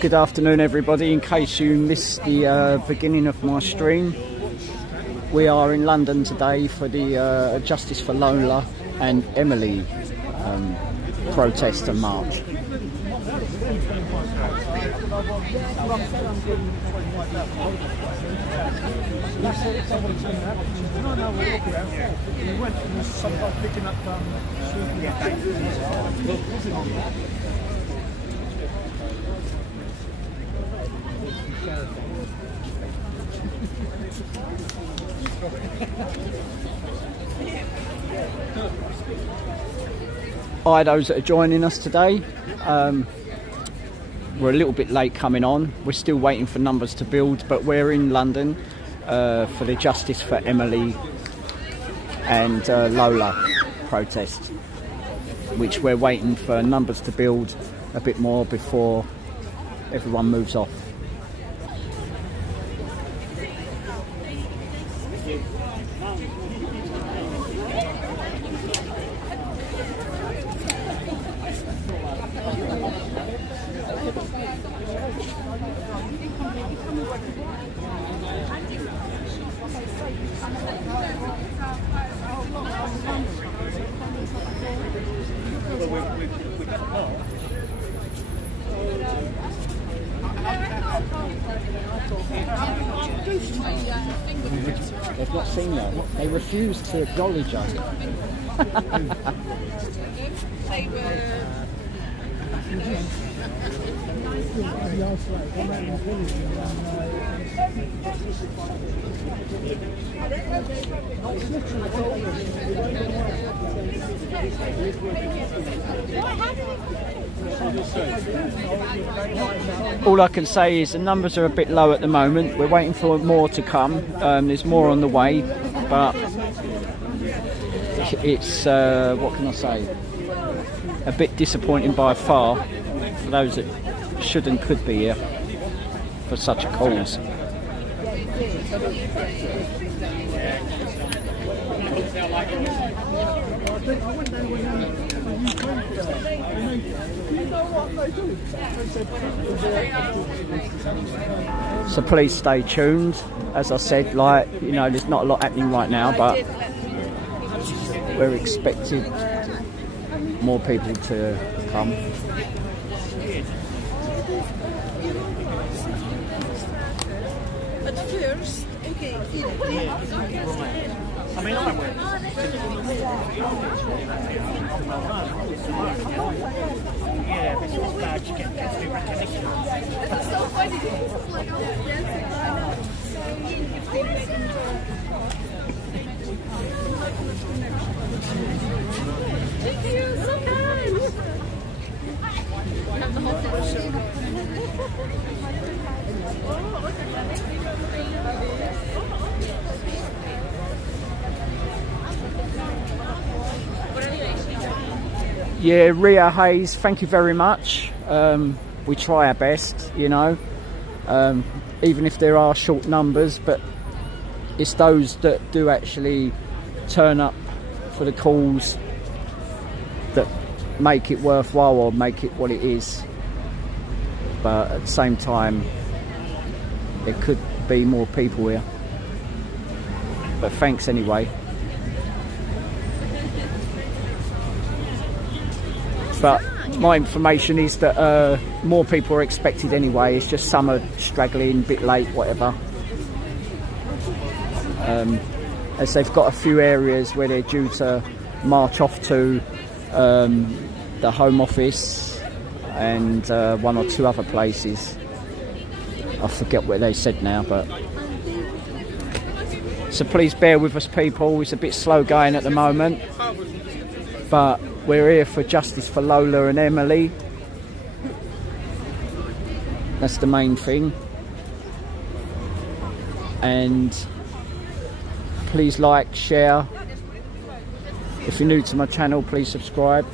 Good afternoon, everybody. In case you missed the beginning of my stream, we are in London today for the Justice for Lola and Emily protest and march. Hi, those that are joining us today. We're a little bit late coming on. We're still waiting for numbers to build, but we're in London for the Justice for Emily and Lola protest, which we're waiting for numbers to build a bit more before everyone moves off. They've not seen that. They refuse to acknowledge us. They were... All I can say is the numbers are a bit low at the moment. We're waiting for more to come. There's more on the way, but it's what can I say? A bit disappointing by far for those that should and could be here for such a cause. So please stay tuned. As I said, there's not a lot happening right now, but we're expecting more people to come. But first, okay, I mean, I went. Yeah, this was bad. You get to do recognition. that's so funny. It's like, oh, dancing. I know. Thank you, so kind. Have the whole thing show. Oh, Yeah, Ria Hayes, thank you very much. We try our best, even if there are short numbers, but it's those that do actually turn up for the calls that make it worthwhile or make it what it is. But at the same time, there could be more people here. But thanks anyway. But my information is that more people are expected anyway. It's just some are straggling, a bit late, whatever. As they've got a few areas where they're due to march off to the Home Office and one or two other places. I forget what they said now, but... So please bear with us, people. It's a bit slow going at the moment. But we're here for Justice for Lola and Emily. That's the main thing. And please like, share. If you're new to my channel, please subscribe.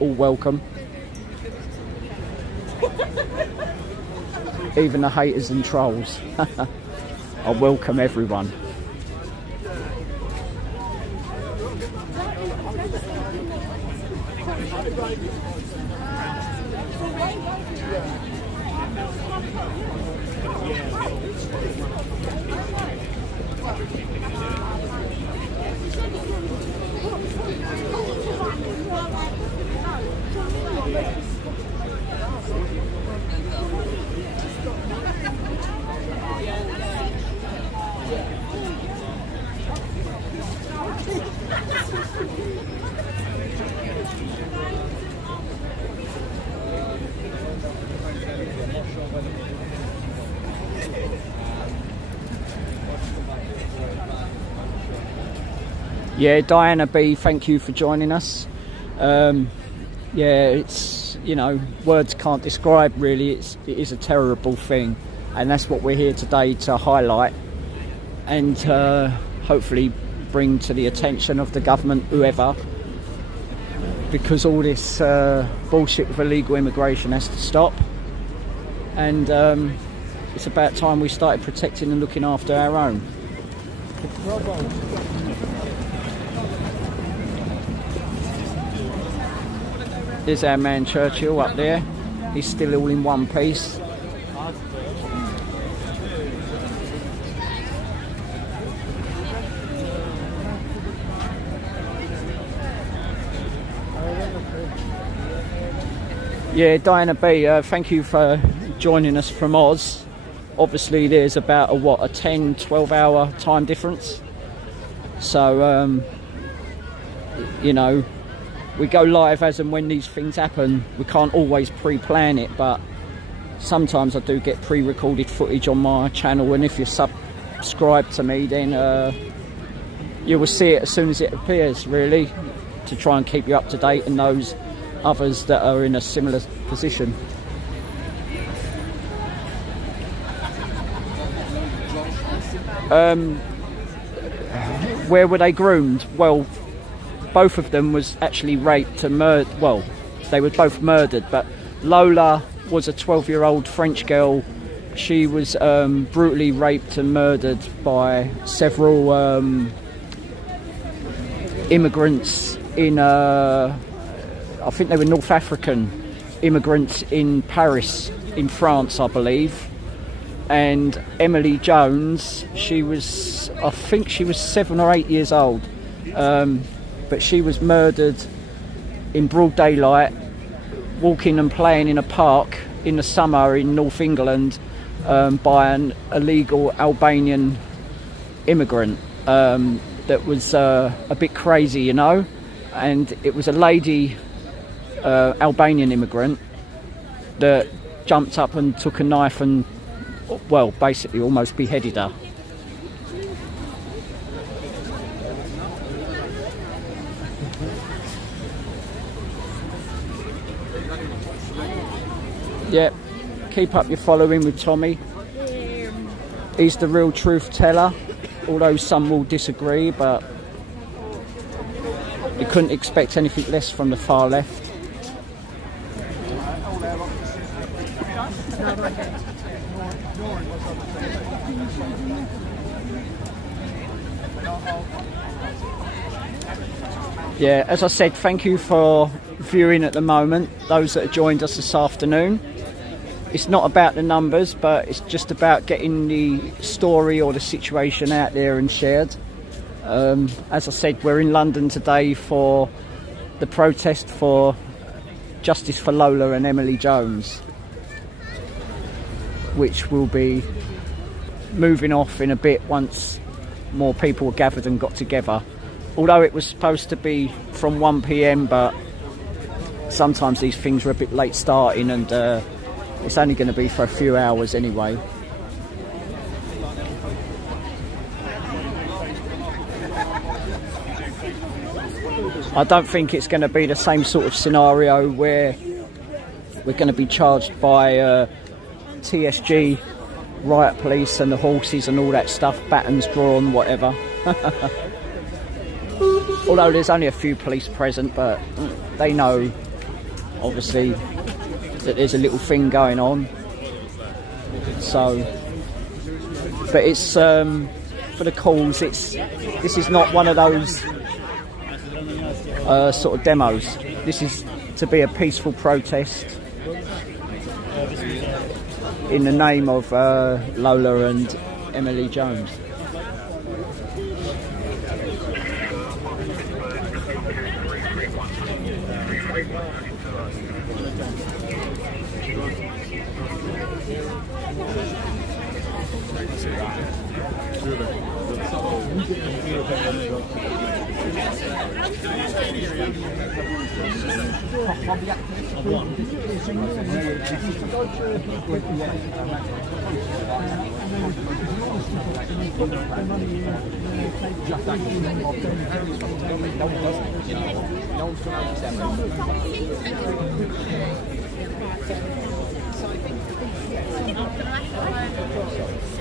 All welcome. Even the haters and trolls. I welcome everyone. Yeah, Diana B, thank you for joining us. Yeah, it's, you know, words can't describe really. It is a terrible thing, and that's what we're here today to highlight and hopefully bring to the attention of the government, whoever, because all this bullshit with illegal immigration has to stop, and it's about time we started protecting and looking after our own. There's our man Churchill up there. He's still all in one piece. Yeah, Diana B, thank you for joining us from Oz. Obviously there's about a 10-12 hour time difference. So, you know, we go live as and when these things happen. We can't always pre-plan it, but sometimes I do get pre-recorded footage on my channel, and if you subscribe to me, then you will see it as soon as it appears, really, to try and keep you up to date and those others that are in a similar position. Where were they groomed? Well, both of them was actually raped and murdered. Well, they were both murdered, but Lola was a 12-year-old French girl. She was brutally raped and murdered by several immigrants in, I think they were North African immigrants in Paris, in France, I believe. And Emily Jones, she was, I think she was 7 or 8 years old. But she was murdered in broad daylight, walking and playing in a park in the summer in North England by an illegal Albanian immigrant that was a bit crazy, you know. And it was a lady Albanian immigrant that jumped up and took a knife and, well, basically almost beheaded her. Yep, keep up your following with Tommy. He's the real truth teller, although some will disagree, but you couldn't expect anything less from the far left. Yeah, as I said, thank you for viewing at the moment, those that have joined us this afternoon. It's not about the numbers, but it's just about getting the story or the situation out there and shared. As I said, we're in London today for the protest for justice for Lola and Emily Jones, which will be moving off in a bit once more people were gathered and got together. Although it was supposed to be from 1 PM, but sometimes these things are a bit late starting, and it's only going to be for a few hours anyway. I don't think it's going to be the same sort of scenario where we're going to be charged by TSG, riot police and the horses and all that stuff, battens drawn, whatever. Although there's only a few police present, but they know, obviously, that there's a little thing going on. So, but it's for the cause. This is not one of those sort of demos. This is to be a peaceful protest in the name of Lola and Emily Jones.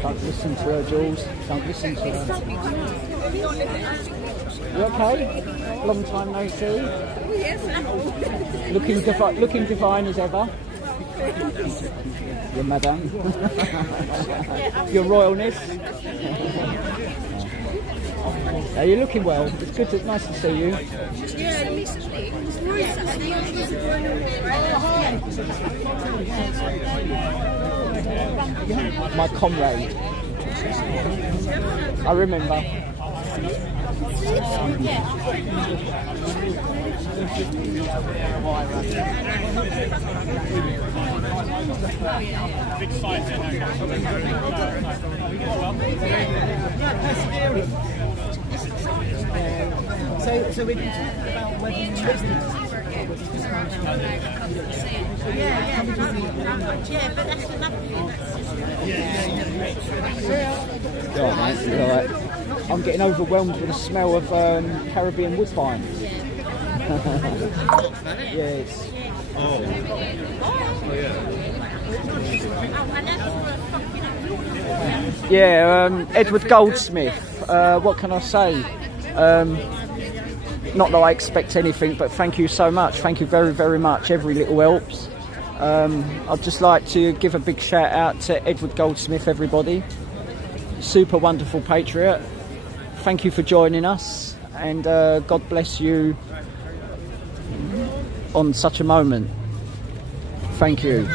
Don't listen to her, Jules. Don't listen to her. You okay? Long time no see. Looking divine as ever. Your madam. Your royalness. Are you looking well? It's good. It's nice to see you. My comrade. I remember. So we didn't talk about whether you but that's another thing. Oh, mate, you're right. I'm getting overwhelmed with the smell of Caribbean woodbine. Yes. Yeah, Edward Goldsmith. What can I say? Not that I expect anything, but thank you so much. Thank you very, very much. Every little helps. I'd just like to give a big shout out to Edward Goldsmith, everybody. Super wonderful patriot. Thank you for joining us, and God bless you on such a moment. Thank you.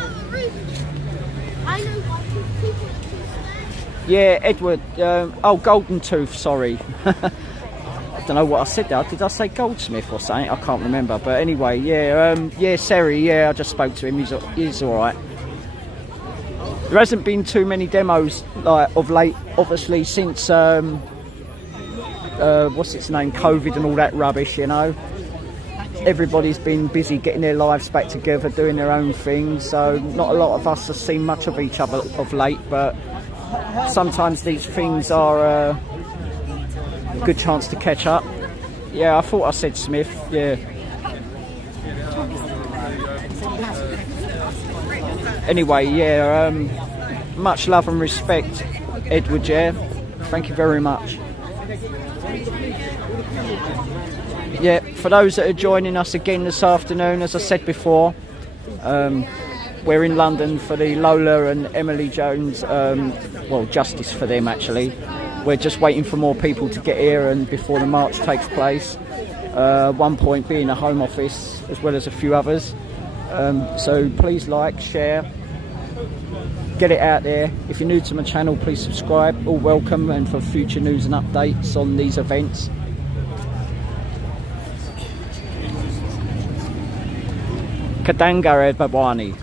Yeah, Edward. Golden Tooth. Sorry. I don't know what I said there. Did I say Goldsmith or something? I can't remember. But anyway, yeah, Seri. Yeah, I just spoke to him. He's all right. There hasn't been too many demos of late, obviously, since what's its name, COVID and all that rubbish. You know, everybody's been busy getting their lives back together, doing their own thing. So not a lot of us have seen much of each other of late. But sometimes these things are a good chance to catch up. Yeah, I thought I said Smith. Yeah. Anyway, yeah, much love and respect, Edward, yeah. Thank you very much. Yeah, for those that are joining us again this afternoon, as I said before, we're in London for the Lola and Emily Jones, justice for them actually. We're just waiting for more people to get here and before the march takes place. One point being a Home Office as well as a few others. So please like, share, get it out there. If you're new to my channel, please subscribe. All welcome, and for future news and updates on these events. Kadangare Babwani.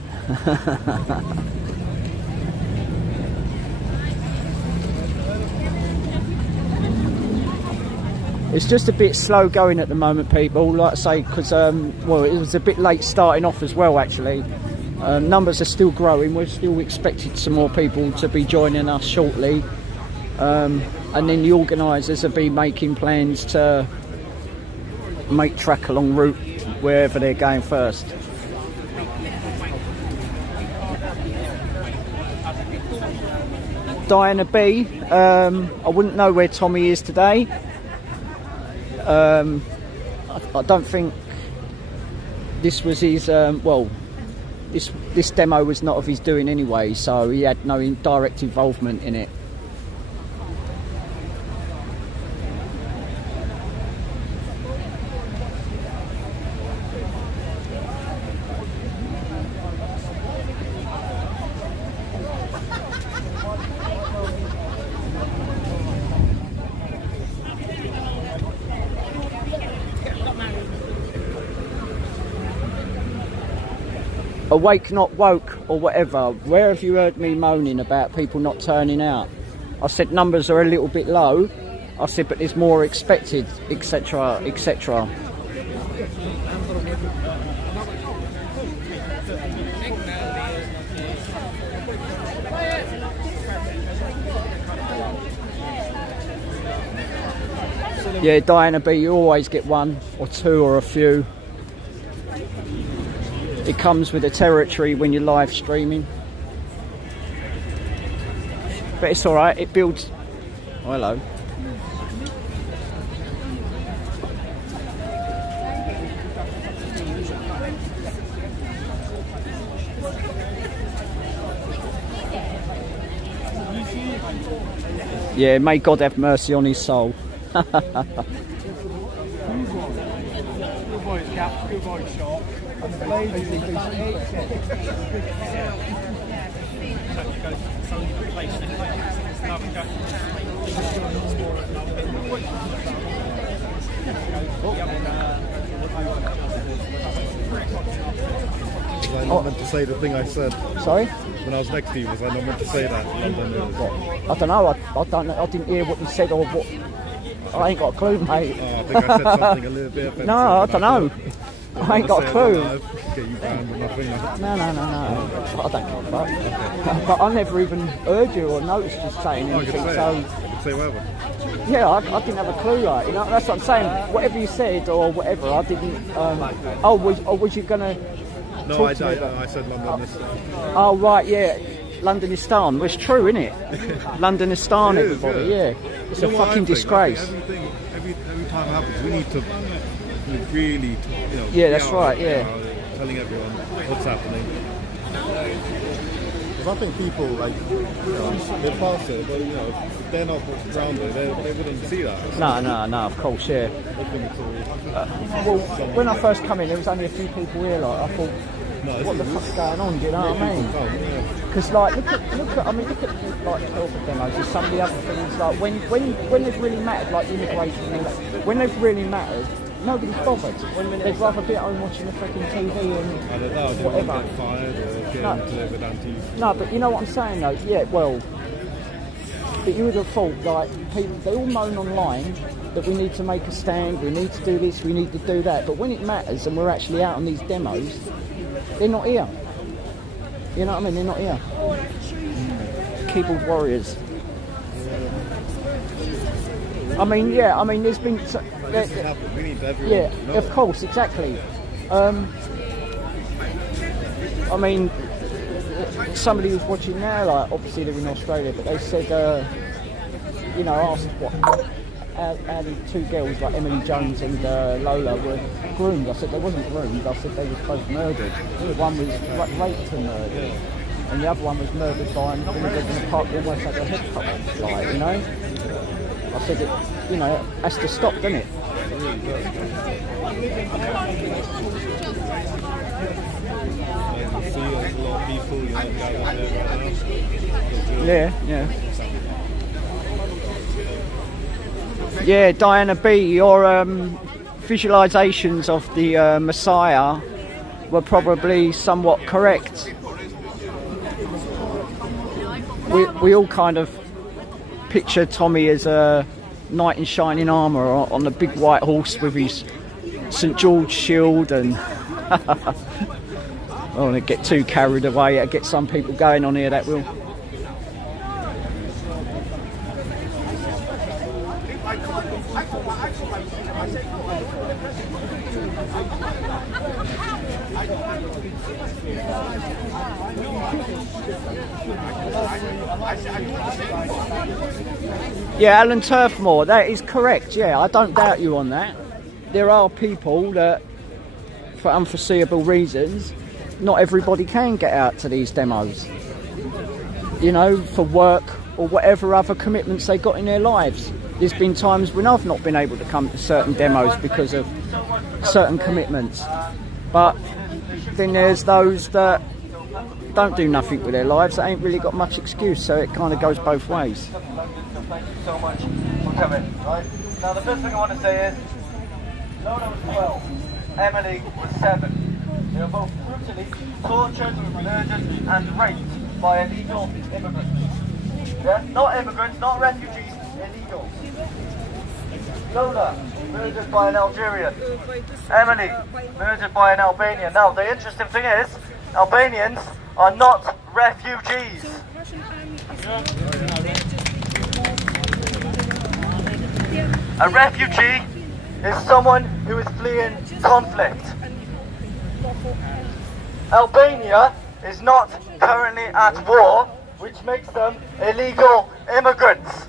It's just a bit slow going at the moment, people, like I say, because it was a bit late starting off as well, actually. Numbers are still growing. We're still expecting some more people to be joining us shortly. And then the organisers have been making plans to make track along route wherever they're going first. Diana B. I wouldn't know where Tommy is today. I don't think this was his. Well, this demo was not of his doing anyway, so he had no direct involvement in it. Awake not woke or whatever, where have you heard me moaning about people not turning out? I said numbers are a little bit low. I said but there's more expected, etc, etc. Yeah, Diana B, you always get one or two or a few. It comes with the territory when you're live streaming. But it's alright, it builds... Oh, hello. Yeah, may God have mercy on his soul. Good boy, Cap. Good boy, Short. Was I not meant to say the thing I said Sorry? when I was next to you? Was I not meant to say that? London is. I don't know, I don't know, I didn't hear what you said or what... I ain't got a clue, mate. Oh, I think I said something a little bit offensive. No, I don't know. I ain't got a clue. Get you banned or nothing. No. I don't give a fuck. But I never even heard you or noticed you saying I could anything, say so... it. I could say whatever. Yeah, I didn't have a clue, like, you know, that's what I'm saying. Whatever you said or whatever, I didn't... was you going to No, I talk to me about... said London is. Oh, right, yeah. Londonistan. Well, it's true, isn't it? Londonistan, It is, everybody, yeah. yeah. It's You a know what I fucking think? disgrace. I think every time it happens, we need to really, you know... Yeah, be that's out, right, you yeah. know, telling everyone what's happening. Because I think people, like, you know, they're past it, but, you know, if they're not around it, they wouldn't see that. No, of course, yeah. I think it's all... Well, when I first come in, there was only a few people here, like, I thought, No, what the fuck's going on, do you know what I mean? Because, like, look at, like, Telford demos and some of the other things, like, when they've really mattered, like immigration and all that, when they've really mattered, nobody's bothered. They'd rather be at home watching the freaking TV and I don't know, they whatever. won't get fired or get No. into with anti... No, but you know what I'm saying, though? Yeah, well, but you would have thought, like, people, they all moan online that we need to make a stand, we need to do this, we need to do that, but when it matters and we're actually out on these demos, they're not here. You know what I mean? They're not here. Keyboard warriors. I mean, yeah, I mean, there's been... This has happened, we need everyone Yeah, to know. of course, exactly. I mean, somebody who's watching now, like, obviously they're in Australia, but they said, you know, asked how the two girls, like Emily Jones and Lola, were groomed. I said they wasn't groomed, I said they were both murdered. One was raped and murdered, and the other one was murdered by an in the park, they almost had their head cut off, like, you know? I said, it, you know, it has to stop, doesn't it? I see a lot of people, you know, guys up there right now. Yeah. Yeah, Diana B, your visualizations of the Messiah were probably somewhat correct. We all kind of picture Tommy as a knight in shining armour on a big white horse with his St George shield, and I don't want to get too carried away. It'll get some people going on here, that will. Yeah, Alan Turfmore, that is correct. Yeah, I don't doubt you on that. There are people that, for unforeseeable reasons, not everybody can get out to these demos. You know, for work or whatever other commitments they got in their lives. There's been times when I've not been able to come to certain demos because of certain commitments. But then there's those that don't do nothing with their lives, that ain't really got much excuse, so it kind of goes both ways. Thank you so much for coming. Right? Now the first thing I want to say is, Lola was 12, Emily was 7. They were both brutally tortured, murdered and raped by illegal immigrants. Yeah? Not immigrants, not refugees, illegals. Lola, murdered by an Algerian. Emily, murdered by an Albanian. Now the interesting thing is, Albanians are not refugees. A refugee is someone who is fleeing conflict. Albania is not currently at war, which makes them illegal immigrants.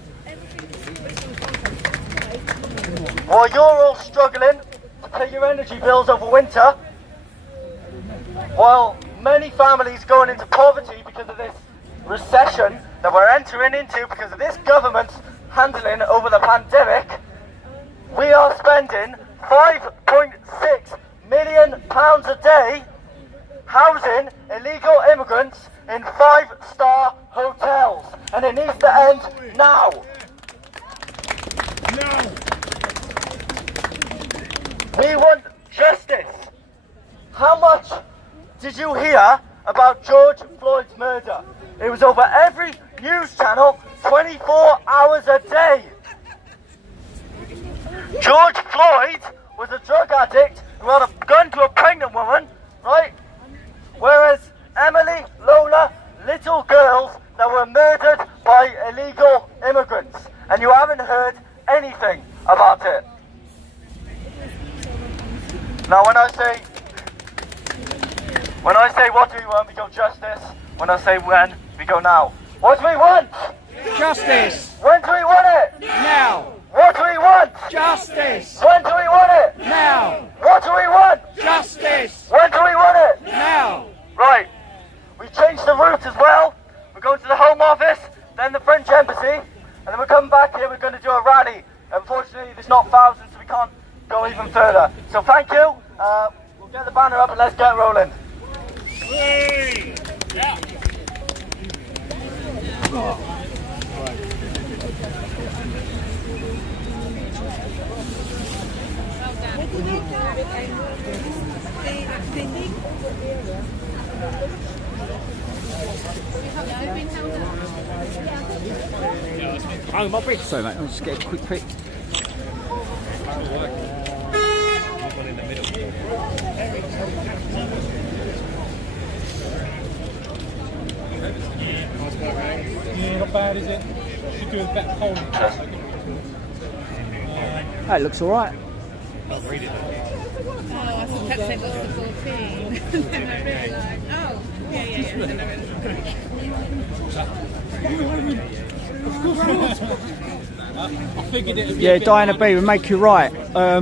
While you're all struggling to pay your energy bills over winter, while many families going into poverty because of this recession that we're entering into because of this government's handling over the pandemic, we are spending £5.6 million a day housing illegal immigrants in 5-star hotels, and it needs to end now. No! We want justice. How much did you hear about George Floyd's murder? It was over every news channel 24 hours a day. George Floyd was a drug addict who had a gun to a pregnant woman, right? Whereas Emily, Lola, little girls that were murdered by illegal immigrants. And you haven't heard anything about it. Now when I say what do we want, we go justice. When I say when, we go now. What do we want? Justice! When do we want it? Now! What do we want? Justice! When do we want it? Now! What do we want? Justice! When do we want it? Now! Right. We changed the route as well. We're going to the Home Office, then the French Embassy, and then we're coming back here, we're going to do a rally. Unfortunately, there's not thousands, so we can't go even further. So thank you. We'll get the banner up and let's get rolling. Hey! Yeah. Oh, my breath. Sorry, mate. I'll just get a quick pic. Yeah, not bad, is it? Should do a better poll. That looks all right. Oh, I thought that said what's the full thing. And then I realised, oh, I figured it would be Yeah, Diana B would make you right. no, I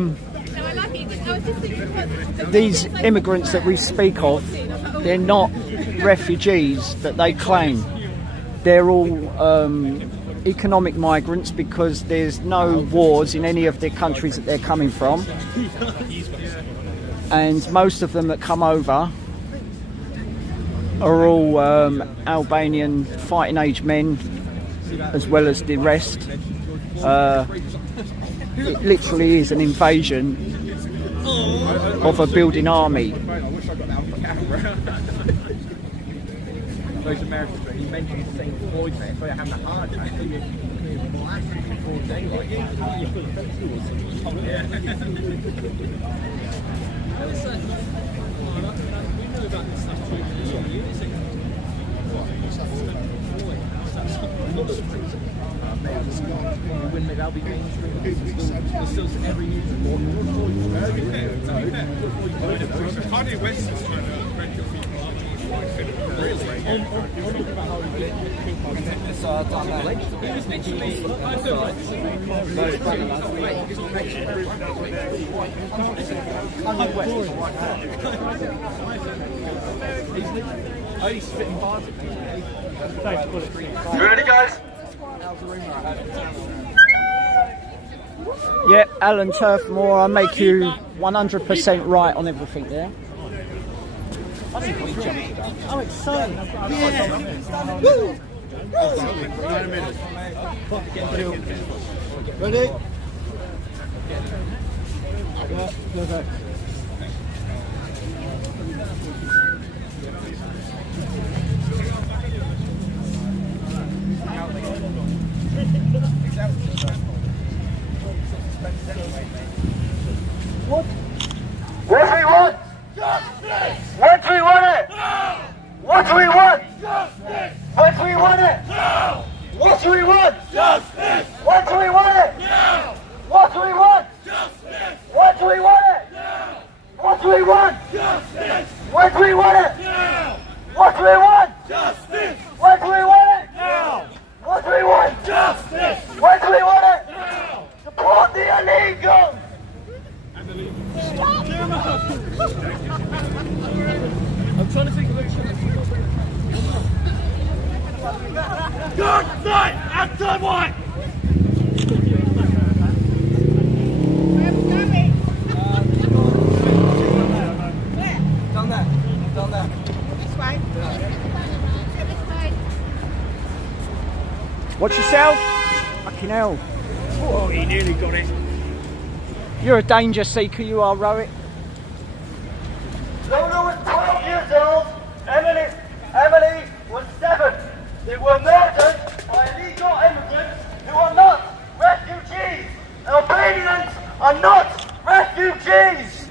like it. I was just thinking, These immigrants that we speak of, they're not refugees that they claim. They're all economic migrants because there's no wars in any of the countries that they're coming from. And most of them that come over are all Albanian fighting age men, as well as the rest. It literally is an invasion of a building army. Those Americans, but he mentioned the same Floyd there, so they're having a heart attack. Before daylight. when they'll be mainstream, there's still every news report. Kanye West is trying to make your people You ready, guys? Yeah, Alan Turfmore, I make you 100% right on everything there. Oh, exciting. Yeah. Woo. Ready? What do we want? Justice! What do we want it? No! What do we want? Justice! What do we want it? No! What do we want? Justice! What do we want it? No! What do we want? Justice! What do we want it? No! What do we want? Justice! What do we want it? No! What do we want? Justice! What do we want it? No! What do we want? Justice! What do we want it? No! Support the illegals! I'm trying to think of it. Good night and good white! Down there. Down there. This way. This way. Watch yourself. Fucking hell. Oh, he nearly got it. You're a danger seeker, you are, Rowick. Lola was 12 years old, Emily was 7. They were murdered by illegal immigrants who are not refugees. Albanians are not refugees.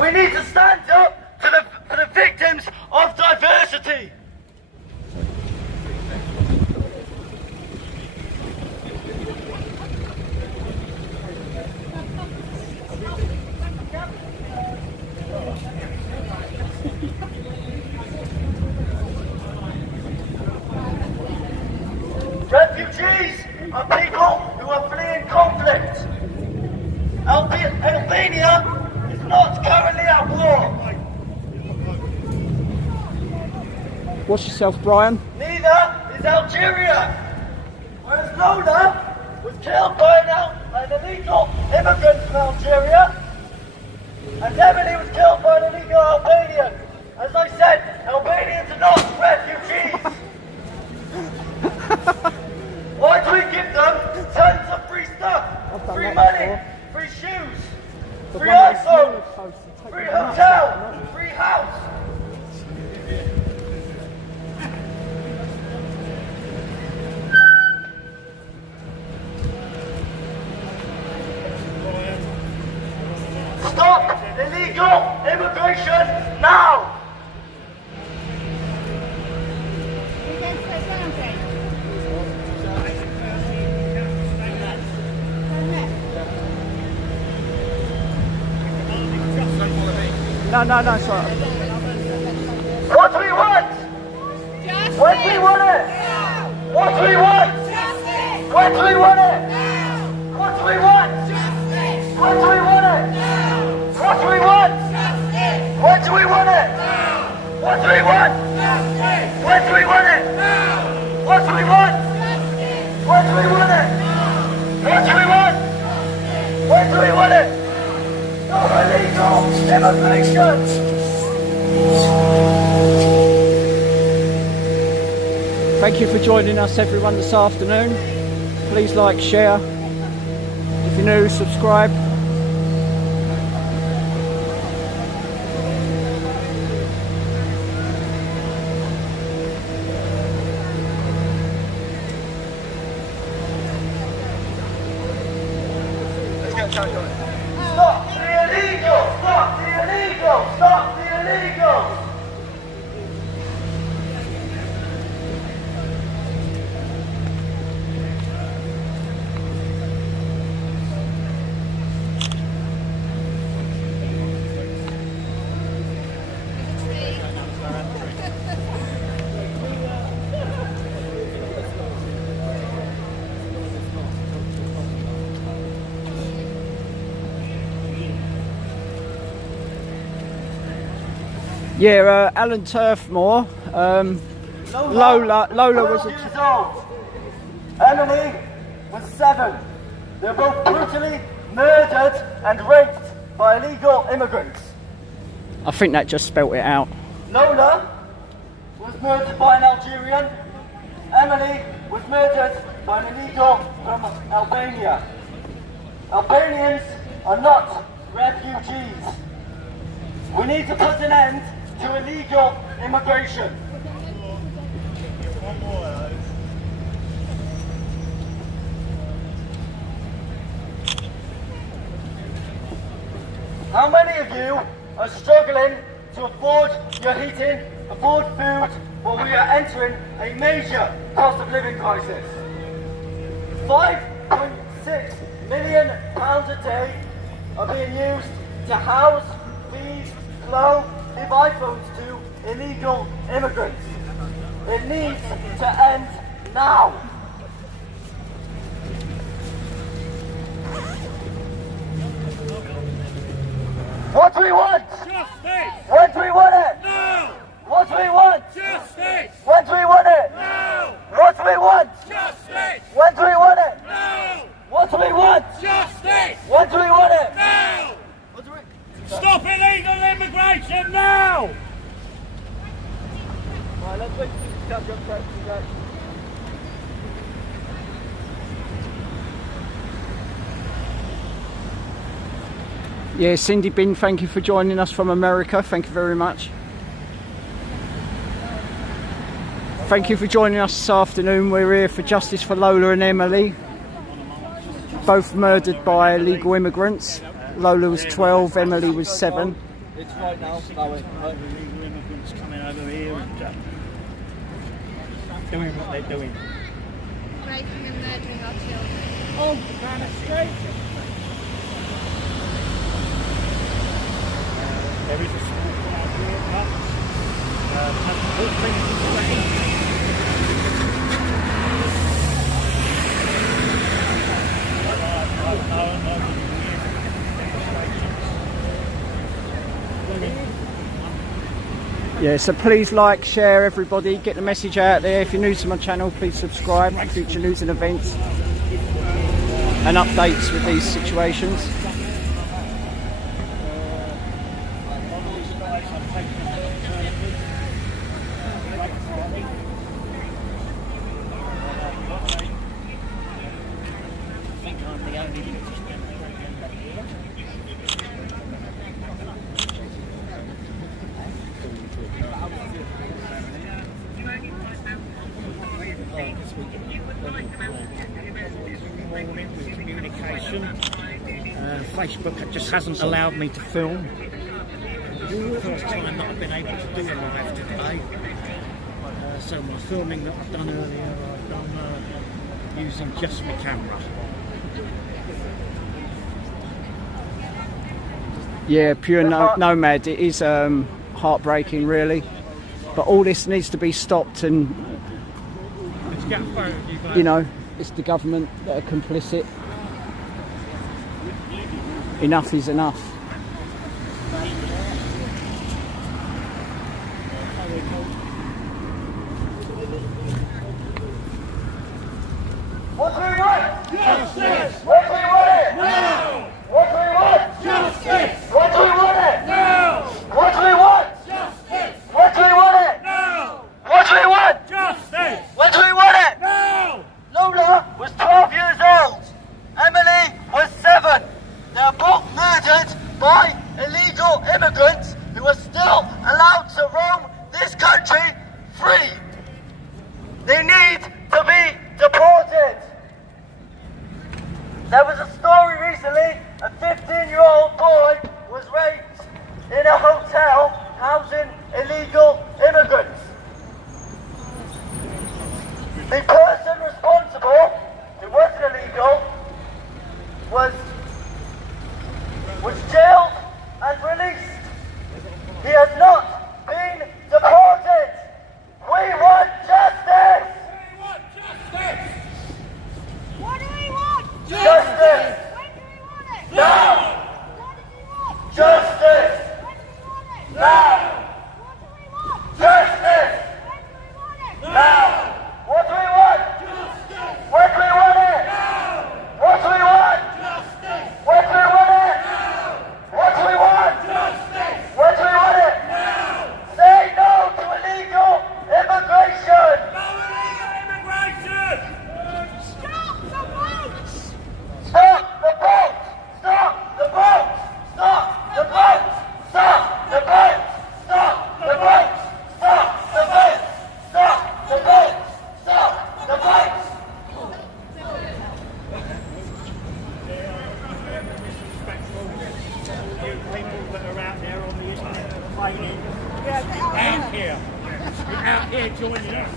We need to stand up for the victims of diversity. Refugees are people who are fleeing conflict. Albania is not currently at war. Watch yourself, Brian. Neither is Algeria. Whereas Lola was killed by an illegal immigrant from Algeria, and Emily was killed by an illegal Albanian. As I said, Albanians are not refugees. Why do we give them tons of free stuff? Free money, free shoes, free iPhone, free hotel, free house. Stop illegal immigration now! No, sorry. What do we want? Justice. What do we want it? No. What do we want? Justice. What do we want it? No. What do we want? Justice. What do we want it? No. What do we want? Justice. What do we want it? No. What do we want? Justice. What do we want it? No. What do we want? Justice. What do we want it? What do we want? What do we want it? No illegal immigration! Thank you for joining us, everyone, this afternoon. Please like, share. If you're new, subscribe. Stop the illegal! Stop the illegal! Stop the illegal! Yeah, Alan Turfmore. Lola was 12 years old. Emily was 7. They were both brutally murdered and raped by illegal immigrants. I think that just spelt it out. Lola was murdered by an Algerian. Emily was murdered by an illegal from Albania. Albanians are not refugees. We need to put an end to illegal immigration. How many of you are struggling to afford your heating, afford food, while we are entering a major cost of living crisis? £5.6 million a day are being used to house, feed, clothe, give iPhones to illegal immigrants. It needs to end now. What do we want? Justice! When do we want it? No! What do we want? Justice! When do we want it? No! What do we want? Justice! When do we want it? No! What do we want? Justice! When do we want it? No! What do we... Stop illegal immigration now! Right, let's wait till you catch up, guys. Yeah, Cindy Bin, thank you for joining us from America. Thank you very much. Thank you for joining us this afternoon. We're here for justice for Lola and Emily, both murdered by illegal immigrants. Lola was 12, Emily was 7. It's right now, going. Illegal immigrants coming over here and doing what they're doing. Raping and murdering our children. Oh, demonstration! There is a school out here, but has all things to say. Yeah, so please like, share, everybody, get the message out there. If you're new to my channel, please subscribe for future news and events and updates with these situations. Communication. Facebook just hasn't allowed me to film. This is the first time that I've been able to do a live today. So my filming that I've done earlier, I've done using just my camera. Yeah, pure nomad. It is heartbreaking, really. But all this needs to be stopped, and you know, it's the government that are complicit. Enough is enough. What do we want? Justice! What do we want it? No! What do we want? Justice! What do we want it? No! What do we want? Justice! What do we want it? No! What do we want? Justice! What do we want it? No! Lola was 12 years old. Emily was 7. They are both murdered by illegal immigrants who are still allowed to roam this country free. They need to be deported. There was a story recently, a 15-year-old boy was raped in a hotel housing illegal immigrants. The person responsible, who wasn't illegal, was jailed and released. He has not been deported. We here joining us.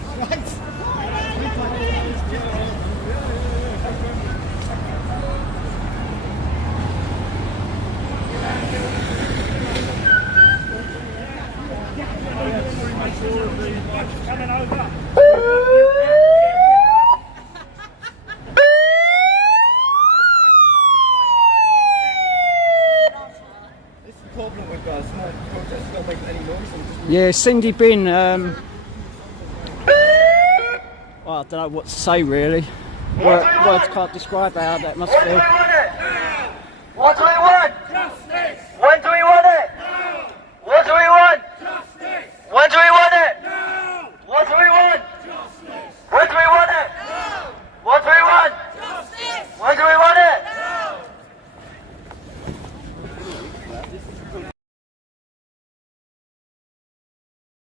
Coming over. Problem with us, no protesters don't make any noise. Yeah, Cindy Bin. Well, I don't know what to say really. Words can't describe how that must feel. What do we want? Justice! When do we want it? Now! What do we want? Justice! When do we want it? Now! What do we want? Justice! When do we want it? Now! What do we want? Justice! When do we want it? Now!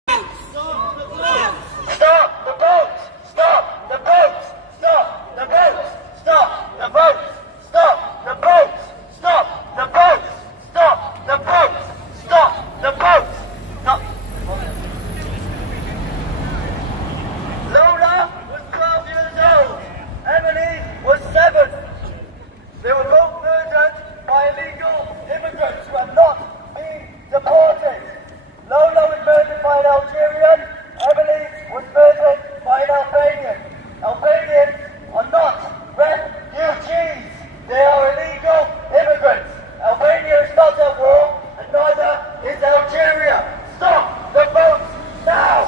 Stop the boats! Stop the boats! Stop the boats! Stop the boats! Stop the boats! Stop the boats! Stop the boats! Stop the boats! Stop. Lola was 12 years old. Emily was 7. They were both murdered by illegal immigrants who have not been deported. Lola was murdered by an Algerian. Emily was murdered by an Albanian. Albanians are not refugees. They are illegal immigrants. Albania is not at war, and neither is Algeria. Stop the boats now!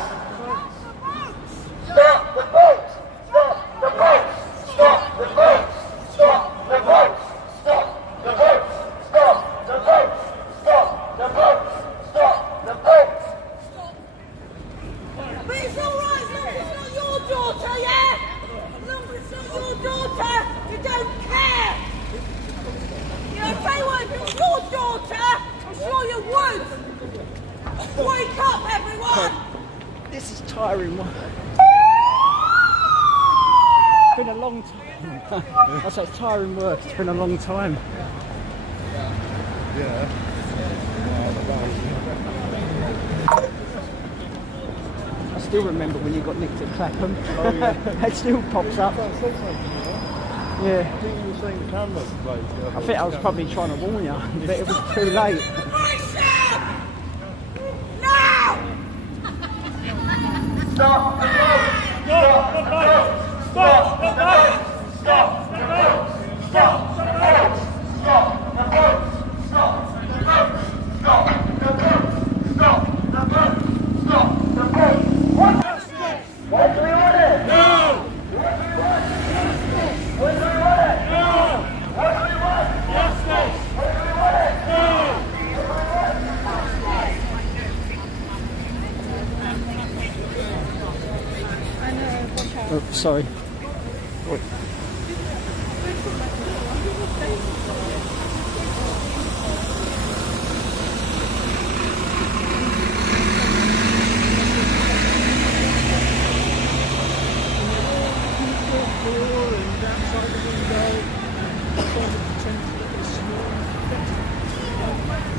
Stop the boats! Stop the boats! Stop the boats! Stop the boats! Stop the boats! Stop the boats! Stop the boats! Stop the boats! But it's all right, as long as it's not your daughter, yeah? As long as it's not your daughter, you don't care. You know, tell you what, if it was your daughter, I'm sure you would. Wake up, everyone. This is tiring work. It's been a long time. I say it's tiring work. It's been a long time. Yeah. I still remember when you got nicked at Clapham. Oh, yeah. It still pops up. Yeah. I think you were saying the camera's right. I think I was probably trying to warn you, but it was too late. Now! Stop the boats! Stop the boats! Stop the boats! Stop the boats! Stop the boats! Stop the boats! Stop the boats! Stop the boats! Stop the boats! Stop the boats! What? What do we want it? No! What do we want? Justice! What do we want it? No! What do we want? Justice! What do we want it? No! What do we want? Oh, sorry. Oh.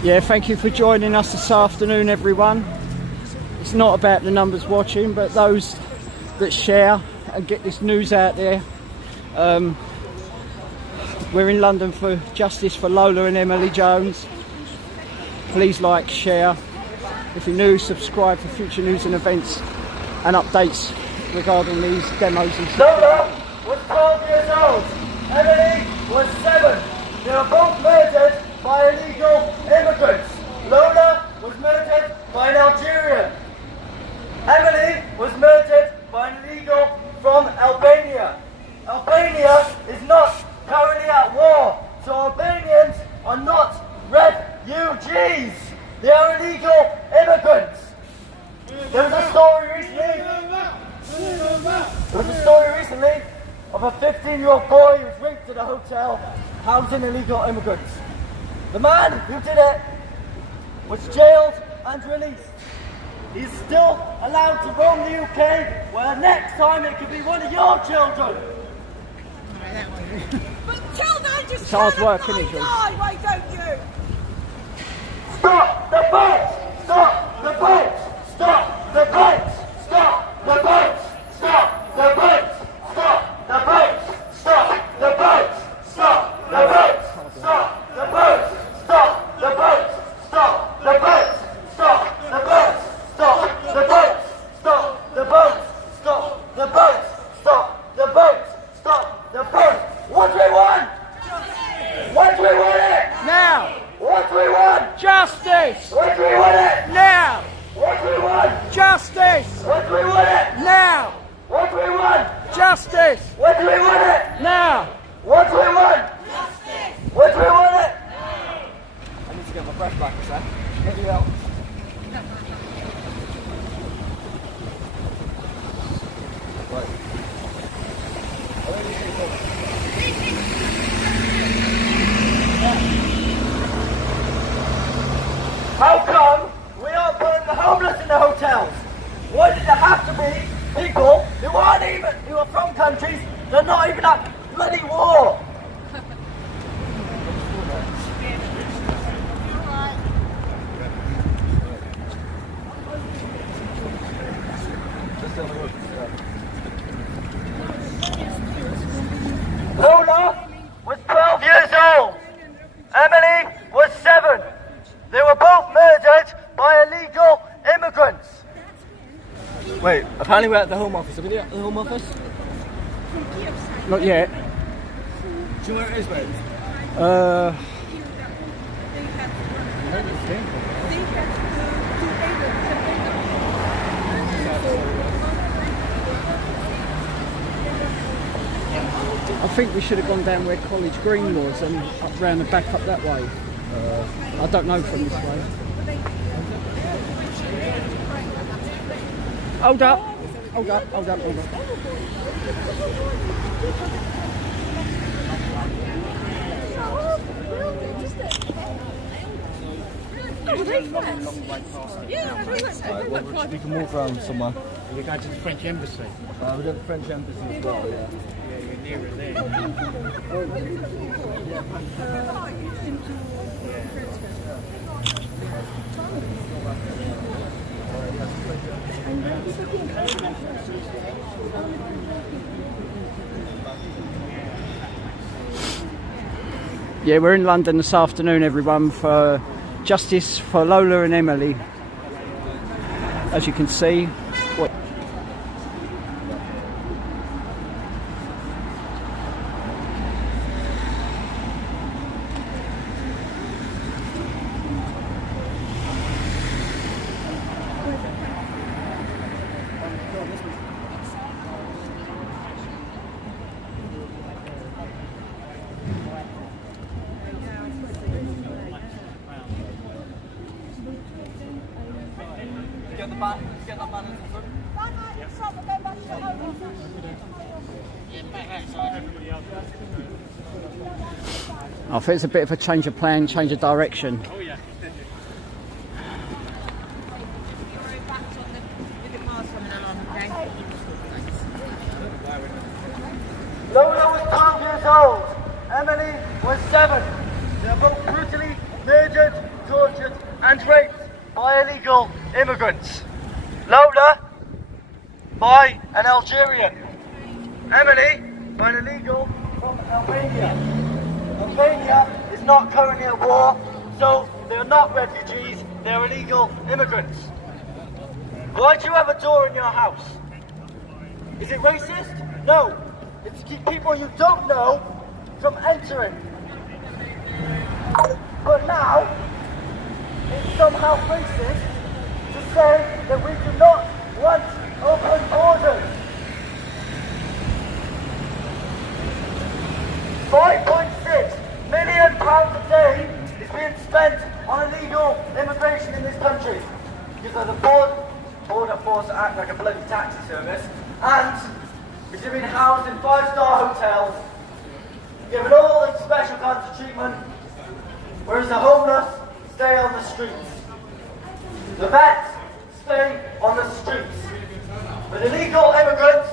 Yeah, thank you for joining us this afternoon, everyone. It's not about the numbers watching, but those that share and get this news out there. We're in London for justice for Lola and Emily Jones. Please like, share. If you're new, subscribe for future news and events and updates regarding these demos and stuff. Lola was 12 years old. Emily was 7. They were both murdered by illegal immigrants. Lola was murdered by an Algerian. Emily was murdered by an illegal from Albania. Albania is not currently at war, so Albanians are not refugees. They are illegal immigrants. There was a story recently of a 15-year-old boy who was raped at a hotel housing illegal immigrants. The man who did it was jailed and released. He's still allowed to roam the UK, where next time it could be one of your children. But till then, just It's hard tell work, them isn't it, I die, why don't you? Stop the boats! Stop the boats! Stop the boats! Stop What do we want it? Now! What do we want? Justice! What do we want it? Now! What do we want? What do we want it? I need to get my breath back a sec. Get you out. How come we aren't putting the homeless in the hotels? Why does it have to be people who are from countries that are not even at bloody war? Lola was 12 years old. Emily was 7. They were both murdered by illegal immigrants. Wait, apparently we're at the Home Office. Are we at the Home Office? Not yet. Do you know where it is, mate? I think we should have gone down where College Green was and up round the back up that way. I don't know from this way. Hold up. Hold up, hold up, hold up. We can walk around somewhere. We're going to the French embassy. We're at the French Embassy as well, yeah. Yeah, you're near it there. Yeah, we're in London this afternoon, everyone, for justice for Lola and Emily. As you can see, what Get that banner to the front. I think it's a bit of a change of plan, change of direction. Lola was 12 years old. Emily was 7. They were both brutally murdered, tortured and raped by illegal immigrants. Lola by an Algerian. Emily by an illegal from Albania. Albania is not currently at war, so they are not refugees, they are illegal immigrants. Why do you have a door in your house? Is it racist? No. It's to keep people you don't know from entering. But now, it's somehow racist to say that we do not want open borders. £5.6 million a day is being spent on illegal immigration in this country because of the Border Force act like a bloody taxi service, and it's being housed in 5-star hotels, given all the special kinds of treatment, whereas the homeless stay on the streets. The vets stay on the streets. But illegal immigrants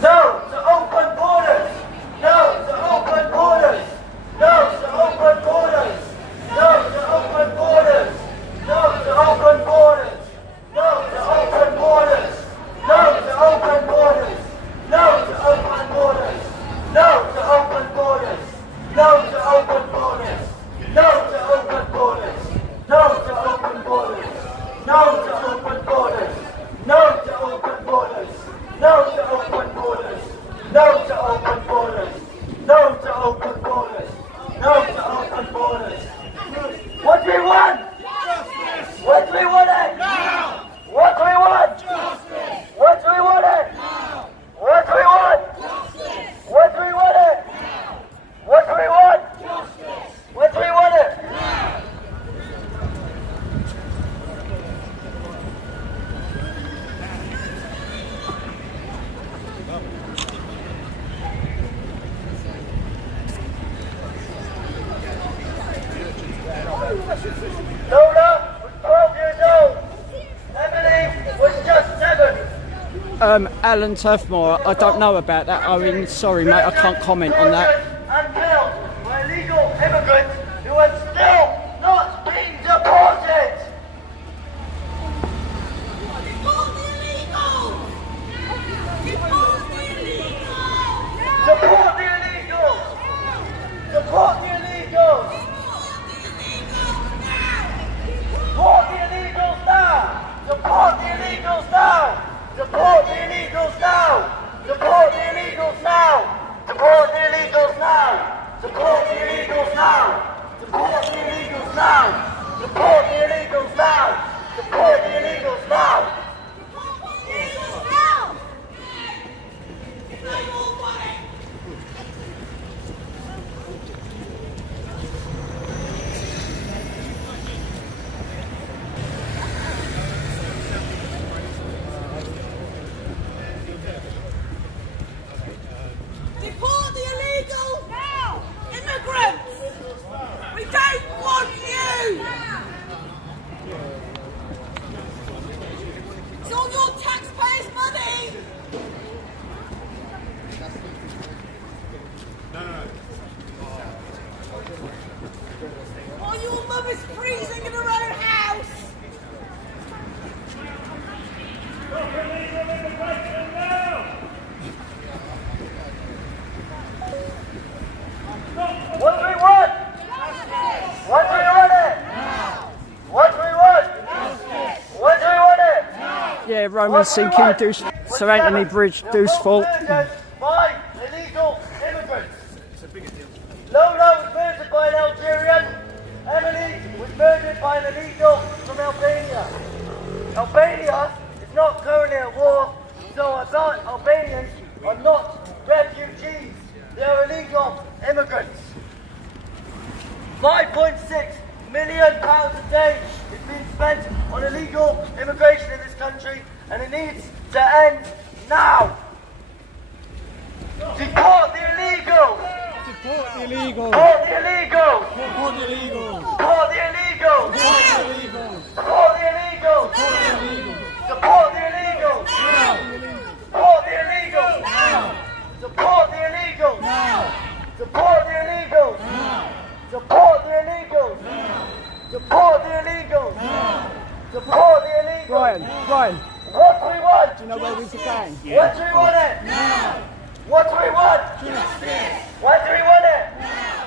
no to open borders! No to open borders! No to open borders! No to open borders! No to open borders! No to open borders! No to open borders! No to open borders! No to open borders! No to open borders! No to do we want? What do we want it? What do we want? What do we want it? What do we want? What do we want it? What do we want? What do we want it? Lola was 12 years old. Emily was just 7. Alan Turfmore, I don't know about that. I mean, sorry mate, I can't comment on that. And killed by illegal immigrants who are still not being deported. Deport the illegals! Deport the illegals! Deport the illegals! Deport the illegals! Deport the illegals now! Deport the illegals now! Deport the illegals now! Deport the illegals now! Deport the illegals now! Deport the illegals now! Deport the illegals now! Deport the illegals now! Deport the illegals now! Deport the illegal immigrants! We don't want you! It's all your taxpayers' money! While your mother's freezing in her own house! What do we want? What do we want it? What do we want? What do we want it? Yeah, Roman sinking, Deuce, Sir Anthony Bridge, Deuce fault. By illegal immigrants. Lola was murdered by an Algerian. Emily was murdered by an illegal from Albania. Albania is not currently at war, so Albanians are not refugees. They are illegal immigrants. 5.6 million pounds a day is being spent on illegal immigration in this country, and it needs to end now. Deport the illegals! Support the illegals! Deport the illegals! Support the illegals! Deport the illegals! Support the illegals! Deport the illegals! Deport the illegals! Deport the illegals! Deport the illegals! Deport the illegals! Deport the illegals! Deport the illegals! Brian, What do we want? do you know where we're going? What do we want it? Now! What do we want? Justice! What do we want it? Now!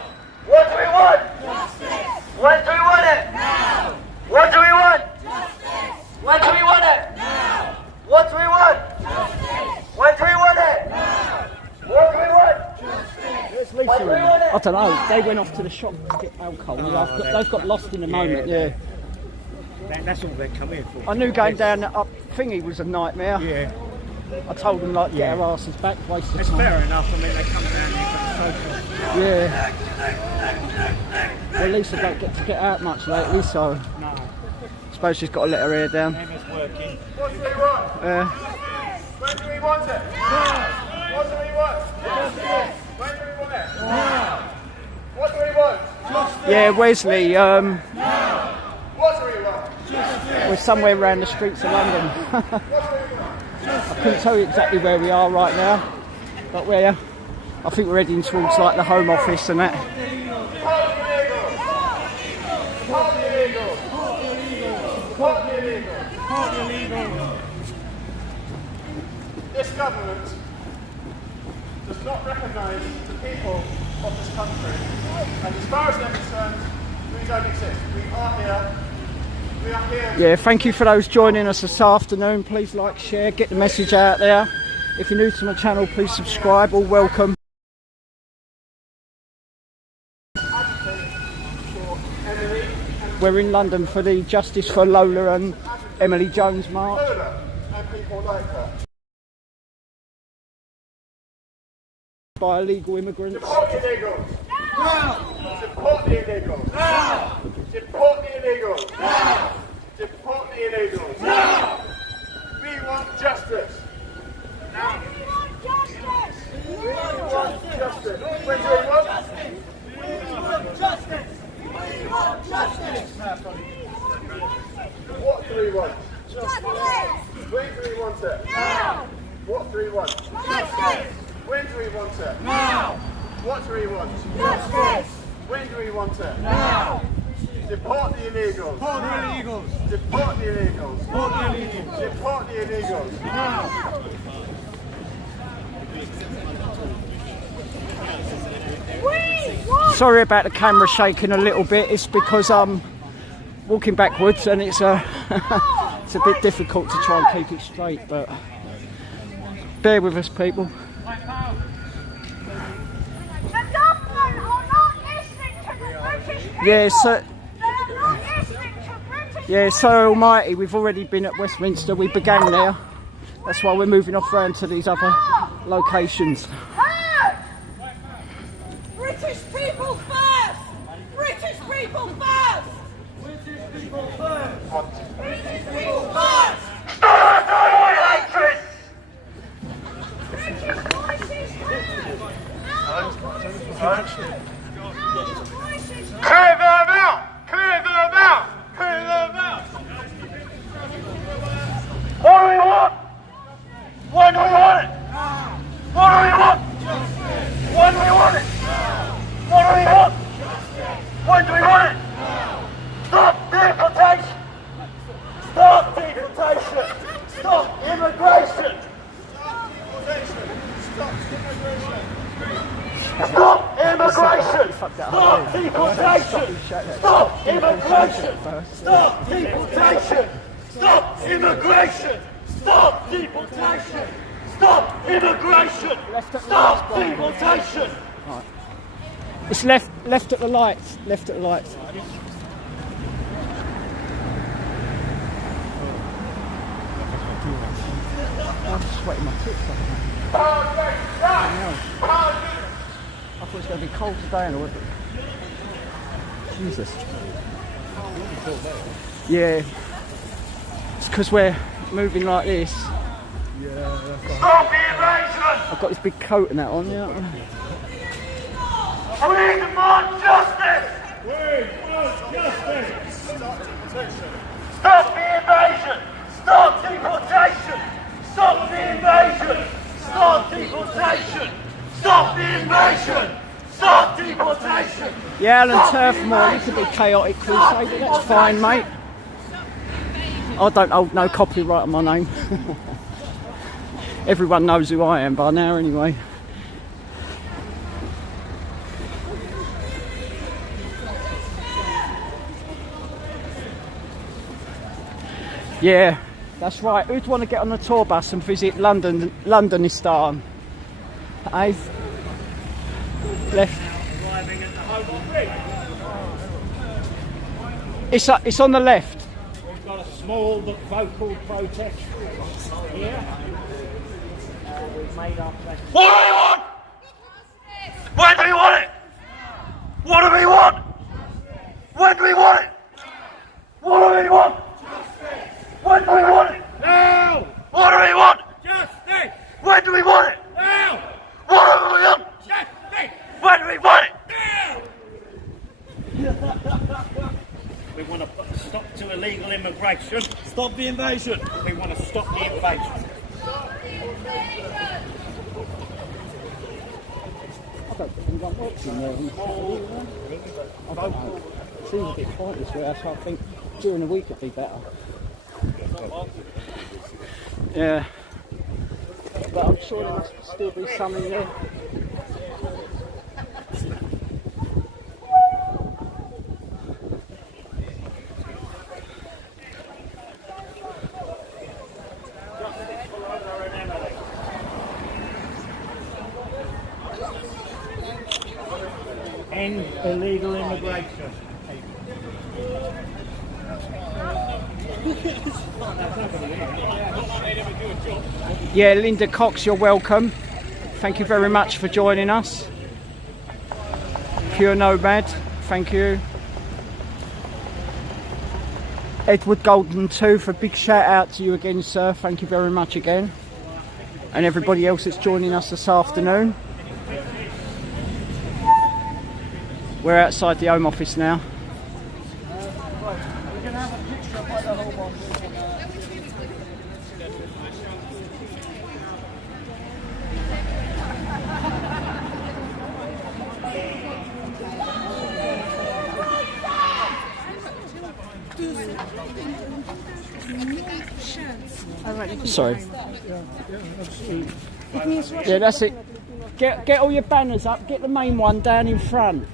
What do we want? Justice! What do we want it? Now! What do we want? Justice! What do we want it? Now! What do we want? Justice! What do we want it? Now! What do we want? Where's Lucy? I don't know. They went off to the shop to get alcohol. They've got lost in the moment, yeah. That's all they come here for. I knew going down that up thingy was a nightmare. Yeah. I told them, like, get our asses back, waste of It's time. fair enough. I mean, they come down here for the social. Yeah. Well, Lisa don't get to get out much lately, so No. I suppose she's got to let her hair down. Emma's working. What do we want? When do we want it? What do we want? When do we want it? What do we want? Yeah, Wesley, What do we want? we're somewhere around the streets of London. I couldn't tell you exactly where we are right now, but I think we're heading towards like the Home Office and that. This government does not recognise the people of this country, and as far as they're concerned, we don't exist. We are here. We are here. Yeah, thank you for those joining us this afternoon. Please like, share, get the message out there. If you're new to my channel, please subscribe. All welcome. We're in London for the Justice for Lola and Emily Jones march. Lola and people like her. By illegal immigrants. Support the illegals. No. Support the illegals. No. Support the illegals. No. Support the illegals. No. We want justice. No. We want justice! We want justice. When do we want justice? We want justice! We want justice! What do we want? Justice! When do we want it? Now! What do we want? Justice! When do we want it? Now! What do we want? Justice! When do we want it? Now! Support the illegals. Support the illegals. Support the illegals. Support the illegals. Support the illegals. We want Sorry about the camera shaking a little bit. It's because I'm walking backwards and it's it's a bit difficult to try and keep it straight, but bear with us, people. the government are not listening to the British people! Yeah, so They are not listening to British yeah, so almighty. We've already been at Westminster. We began there. That's why we're moving off round to these other locations. Heard! British people first! British people first! British people first! British people first! British voices heard! Our voices heard! Clear them out! Clear them out! Clear them out! What do we want? When do we want it? What do we want? When do we want it? What do we want? When do we want it? Stop deportation! Stop deportation! Stop immigration! Stop immigration! Stop deportation! Stop immigration! Stop deportation! Stop immigration! Stop deportation! Stop immigration! Stop deportation! It's left at the lights. Left at the lights. I'm sweating my tits off. I thought it was going to be cold today and all. Jesus. Yeah. It's because we're moving like this. Stop the invasion! I've got this big coat and that on, yeah. We demand justice! Stop the invasion! Stop deportation! Stop the invasion! Stop deportation! Stop the invasion! Stop deportation! Yeah, Alan Turfmore, you could be chaotic crusader, that's fine, mate. I don't hold no copyright on my name. Everyone knows who I am by now anyway. Yeah, that's right. Who'd want to get on the tour bus and visit Londonistan? Eh? Left. It's on the left. We've got a small but vocal protest here. We've made our pledge. What do we want? When do we want it? What do we want? When do we want it? What do we want? When do we want it? Now! What do we want? Justice! When do we want it? Now! What do we want? Justice! When do we want it? Now! We want to put a stop to illegal immigration. Stop the invasion. We want to stop the invasion. I don't think anyone watching there. I don't know. It seems a bit quiet this way, so I think during the week it'd be better. Yeah. But I'm sure there must still be some in there. End illegal immigration. Yeah, Linda Cox, you're welcome. Thank you very much for joining us. Pure Nomad, thank you. Edward Golden Tooth, a big shout out to you again, sir. Thank you very much again. And everybody else that's joining us this afternoon. We're outside the Home Office now. Sorry. Yeah, that's it. Get all your banners up. Get the main one down in front.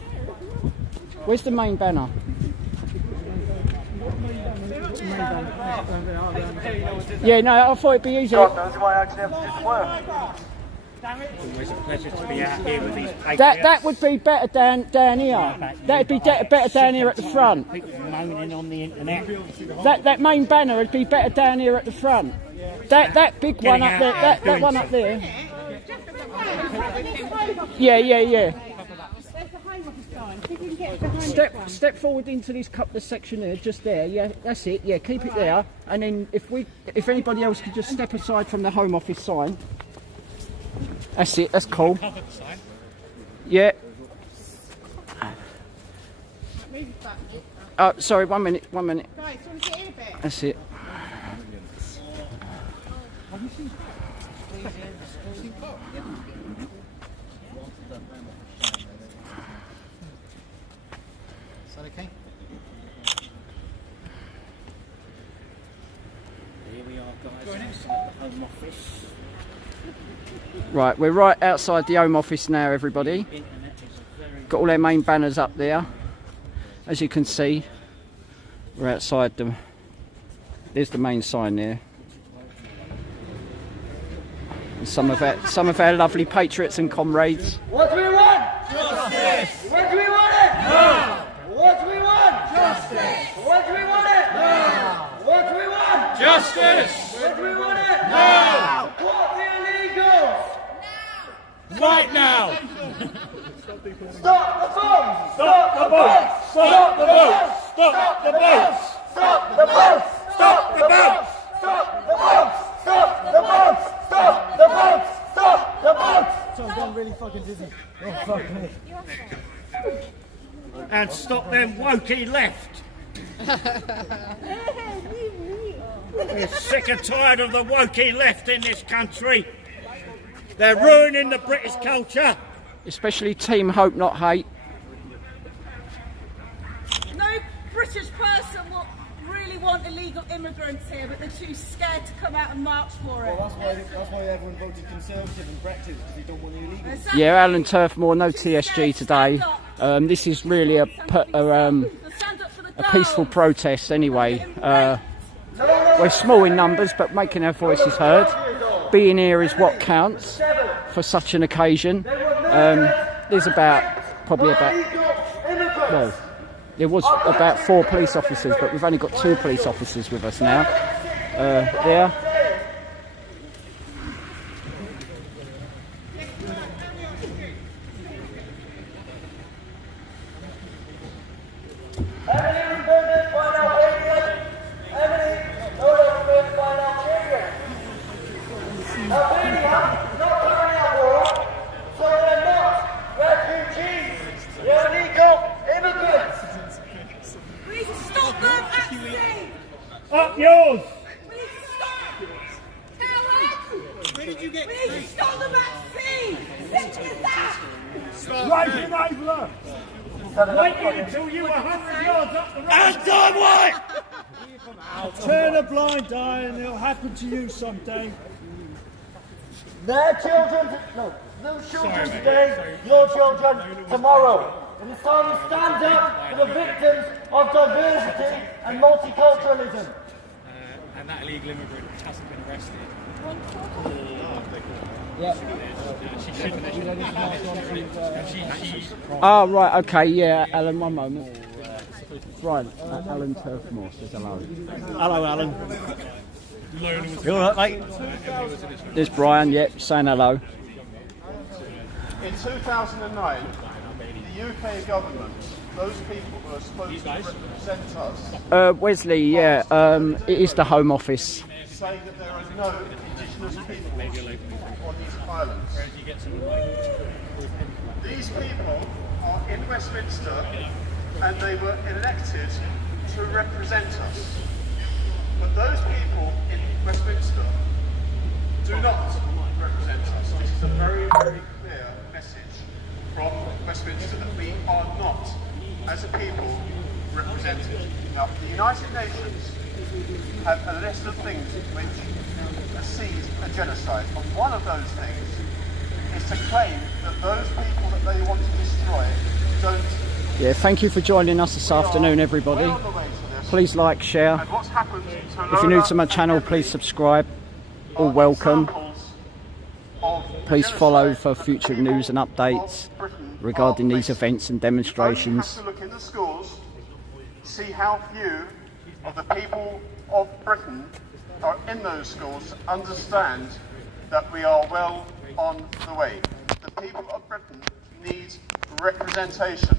Where's the main banner? Yeah, no, I thought it'd be easier. God knows why I actually have to do the work. Always a pleasure to be out here with these patriots. That would be better down here. That'd be better down here at the front. People moaning on the internet. That main banner would be better down here at the front. That big one up there. That one up there. Yeah. Step forward into this couple section there, just there. Yeah, that's it. Yeah, keep it there. And then if anybody else could just step aside from the Home Office sign. That's it. That's cool. Yeah. Oh, sorry. 1 minute. That's it. Okay. Here we are, guys, outside the Home Office. Right, we're right outside the Home Office now, everybody. Got all their main banners up there. As you can see, we're outside them. There's the main sign there. And some of our lovely patriots and comrades. What do we want? Justice! What do we want it? No! What do we want? Justice! What do we want it? No! What do we want? Justice! What do we want it? No! Support the illegals! Right now! Stop the bombs! Stop the boats! Stop the boats! Stop the boats! Stop the boats! Stop the boats! Stop the boats! Stop the boats! Stop the boats! Stop the boats! So I'm going really fucking dizzy. Oh, fuck me. And stop them wokey left! We're sick and tired of the wokey left in this country. They're ruining the British culture. Especially Team Hope Not Hate. No British person will really want illegal immigrants here, but they're too scared to come out and march for it. Well, that's why everyone voted Conservative and Brexit, because they don't want the illegals. Yeah, Alan Turfmore, no TSG today. This is really a peaceful protest anyway. We're small in numbers, but making our voices heard. Being here is what counts for such an occasion. There's probably about, there was about 4 police officers, but we've only got 2 police officers with us now. There. Up yours! We need to stop! Coward! Where did you get? We need to stop the vaccine! Simple as that! Right enabler! Waiting until you were 100 yards up the road! Anti-white! Turn a blind eye and it'll happen to you someday. Their children, those children today, your children tomorrow. It is time to stand up for the victims of diversity and multiculturalism. And that illegal immigrant hasn't been arrested. Oh, right, okay, yeah, Alan, one moment. Brian, Alan Turfmore says hello. Hello, Alan. You all right, mate? There's Brian, yep, saying hello. In 2009, the UK government, those people who are supposed to represent us, Wesley, yeah, it is the Home Office. say that there are no indigenous people on these islands. These people are in Westminster and they were elected to represent us. But those people in Westminster do not represent us. This is a very, very clear message from Westminster that we are not, as a people, represented. Now, the United Nations have a list of things which precede a genocide, and one of those things is to claim that those people that they want to destroy don't. Yeah, thank you for joining us this afternoon, everybody. Well on the way to this. Please like, share. And what's happened to If you're new Lola to my channel, and please Emily subscribe. All are welcome. examples of the Please follow genocide for future of the news and people updates of Britain regarding are these facing. events and You only demonstrations. have to look in the schools, see how few of the people of Britain are in those schools to understand that we are well on the way. The people of Britain need representation,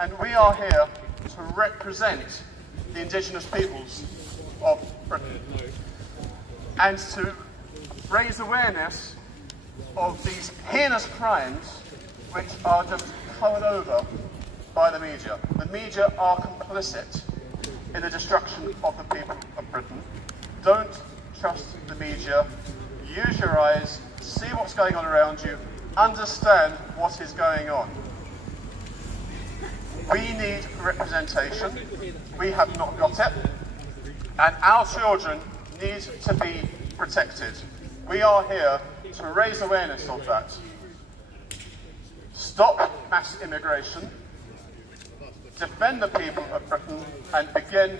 and we are here to represent the indigenous peoples of Britain and to raise awareness of these heinous crimes which are just covered over by the media. The media are complicit in the destruction of the people of Britain. Don't trust the media. Use your eyes, see what's going on around you, understand what is going on. We need representation. We have not got it. And our children need to be protected. We are here to raise awareness of that. Stop mass immigration, defend the people of Britain, and begin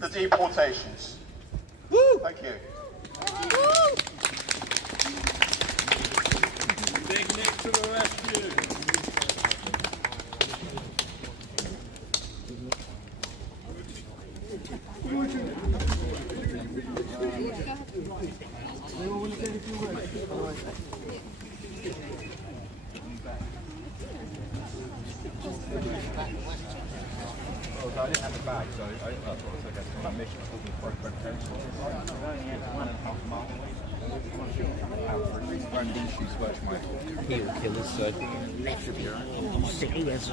the deportations. Woo! Thank you. Big Nick to the rescue. I didn't have the bag, so I thought it was okay. That mission was for preparation. Random issues work my heel killers, so Left of your own city, as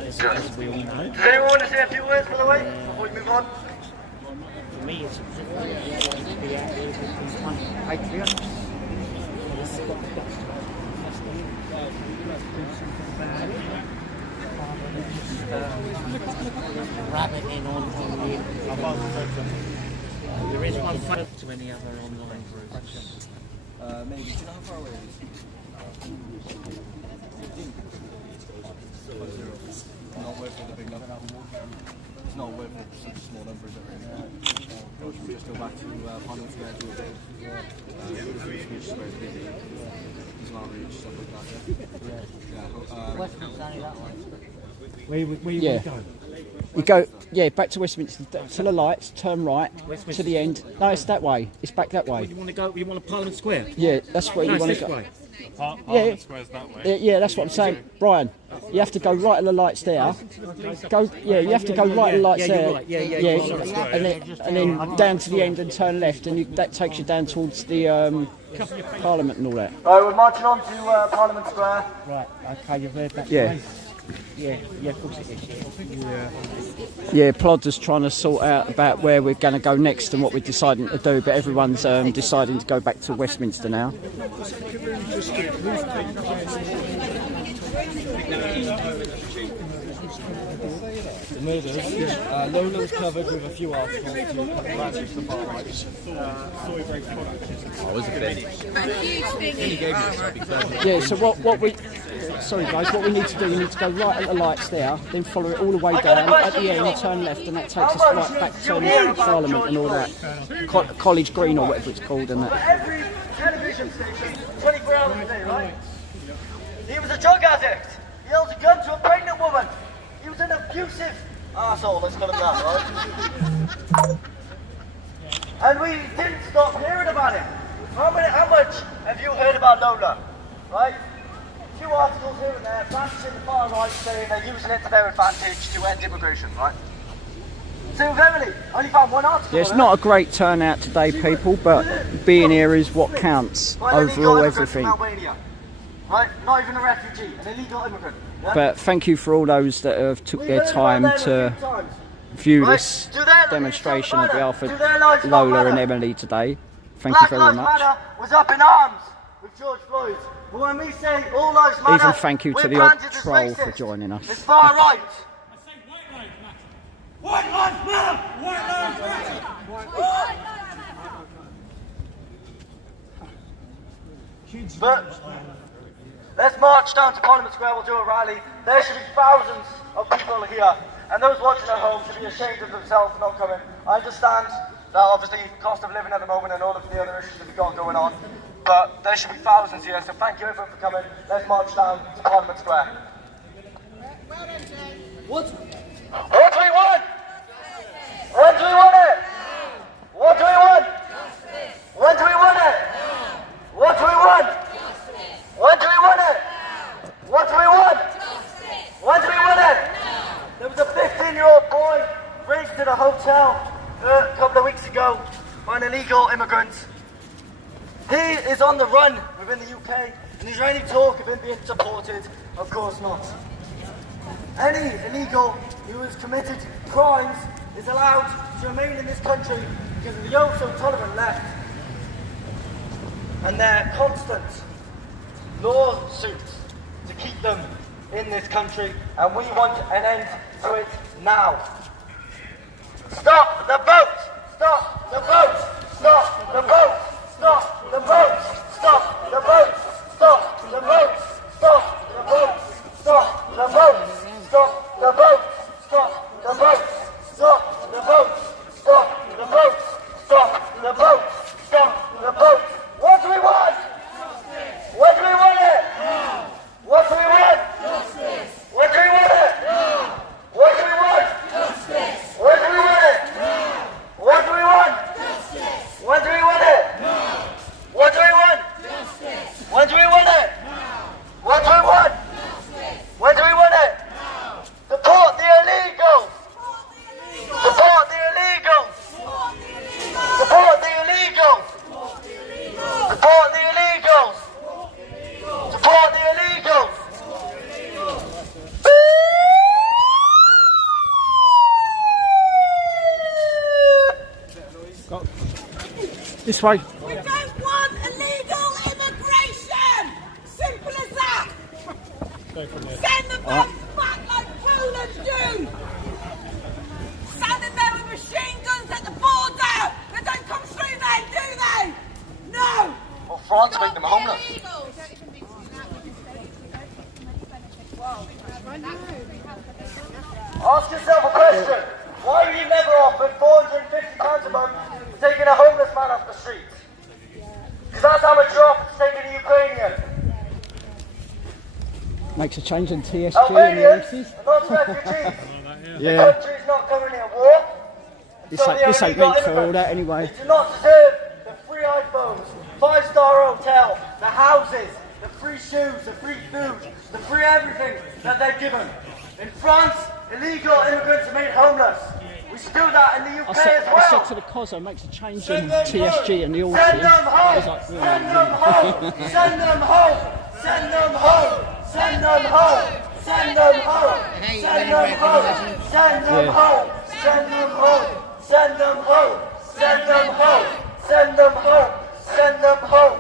we all know. Does anyone want to say a few words, by the way, before we move on? For me, it's to be out here with these one patriots. It's got the guts to do something about it. Rabbit in on the. There is one fun to any other online groups. maybe, do you know how far away it is? Not worth it, the big number. It's not worth it, such a small number, is it really? Or should we just go back to Parliament Square to a bit? Speech Square is busy. There's not reach, stuff like that, yeah? Westminster's only that way. Where you Yeah. go? You go, yeah, back to Westminster, to the lights, turn right, to the end. No, it's that way. It's back that way. You want to go? You want to Parliament Square? Yeah, that's where No, you it's want to this go. way. Yeah, Square's that way. yeah, that's what I'm saying, Brian. You have to go right at the lights there. Go, yeah, you have to go right at the lights Yeah, there. you're right. Yeah, and then down to the end and turn left, and that takes you down towards the Parliament and all that. Right, we're marching on to Parliament Square. Right, okay, you've heard that. Yeah. Yeah, of course it is. Yeah, Plodder's trying to sort out about where we're going to go next and what we're deciding to do, but everyone's deciding to go back to Westminster now. The murders. Lola was covered with a few articles to advantage the far right. I was a bit. He gave me this, so I'd be glad. Yeah, so what we... Sorry guys, what we need to do, we need to go right at the lights there, then follow it all the way down, at the end turn left, and that takes us right back to Parliament and all that. College Green or whatever it's called and that. Every television station, 24 hours a day, right? He was a drug addict. He held a gun to a pregnant woman. He was an abusive Arsehole, let's call him that, right? And we didn't stop hearing about it. How much have you heard about Lola? Right? A few articles here and there, facts in the far right saying they're using it to their advantage to end immigration, right? So we've only found one article. Yeah, it's not a great turnout today, people, but being here is what counts. Overall, everything. Right? Not even a refugee, an illegal immigrant. Yeah? But thank you for all those that have took their time to view this demonstration on behalf of Lola and Emily today. Thank you very much. Black Lives Matter was up in arms with George Floyd. But when we say all lives matter, even thank you to the odd troll for joining us. It's far right. White lives matter! White lives matter! But let's march down to Parliament Square, we'll do a rally. There should be thousands of people here. And those watching at home should be ashamed of themselves for not coming. I understand that obviously cost of living at the moment and all of the other issues that we've got going on. But there should be thousands here, so thank you everyone for coming. Let's march down to Parliament Square. What do we want? When do we want it? What do we want? When do we want it? What do we want? When do we want it? What do we want? When do we want it? There was a 15-year-old boy raped in a hotel a couple of weeks ago by an illegal immigrant. He is on the run within the UK, and is there any talk of him being deported? Of course not. Any illegal who has committed crimes is allowed to remain in this country because of the oh-so-tolerant left and their constant lawsuits to keep them in this country, and we want an end to it now. Stop the vote! Stop the vote! Stop the vote! Stop the vote! Stop the vote! Stop the vote! Stop the vote! Stop the vote! Stop the vote! Stop the vote! Stop the vote! Stop the vote! Stop the vote! Stop the vote! What do we want? What do we want it? What do we want? What do we want it? What do we want? What do we want it? What do we want? What do we want it? What do we want? When do we want it? What do we want? When do we want it? Deport the illegals! Deport the illegals! Deport the illegals! Deport the illegals! Deport the illegals! This way. We don't want illegal immigration! Simple as that! Send them back like Poland do! Standing there with machine guns at the border! They don't come through there, do they? No! Well, France make them homeless. Ask yourself a question. Why have you never offered £450 a month for taking a homeless man off the street? Because that's how much you're offered to taking a Ukrainian. Makes a change in TSG and the Albanians races. are not refugees. Yeah. The country's not currently at war. This ain't meant for all that anyway. They do not deserve the free iPhones, 5-star hotel, the houses, the free shoes, the free food, the free everything that they're given. In France, illegal immigrants are made homeless. We should do that in the UK as well. I said to the COSO, makes a change in TSG and the all Send them home! like, Send them home! Send them home! Send them home! Send them home! Send them home! Send them home! Send them home! Send them home! Send them home! Send them home! Send them home! Send them home!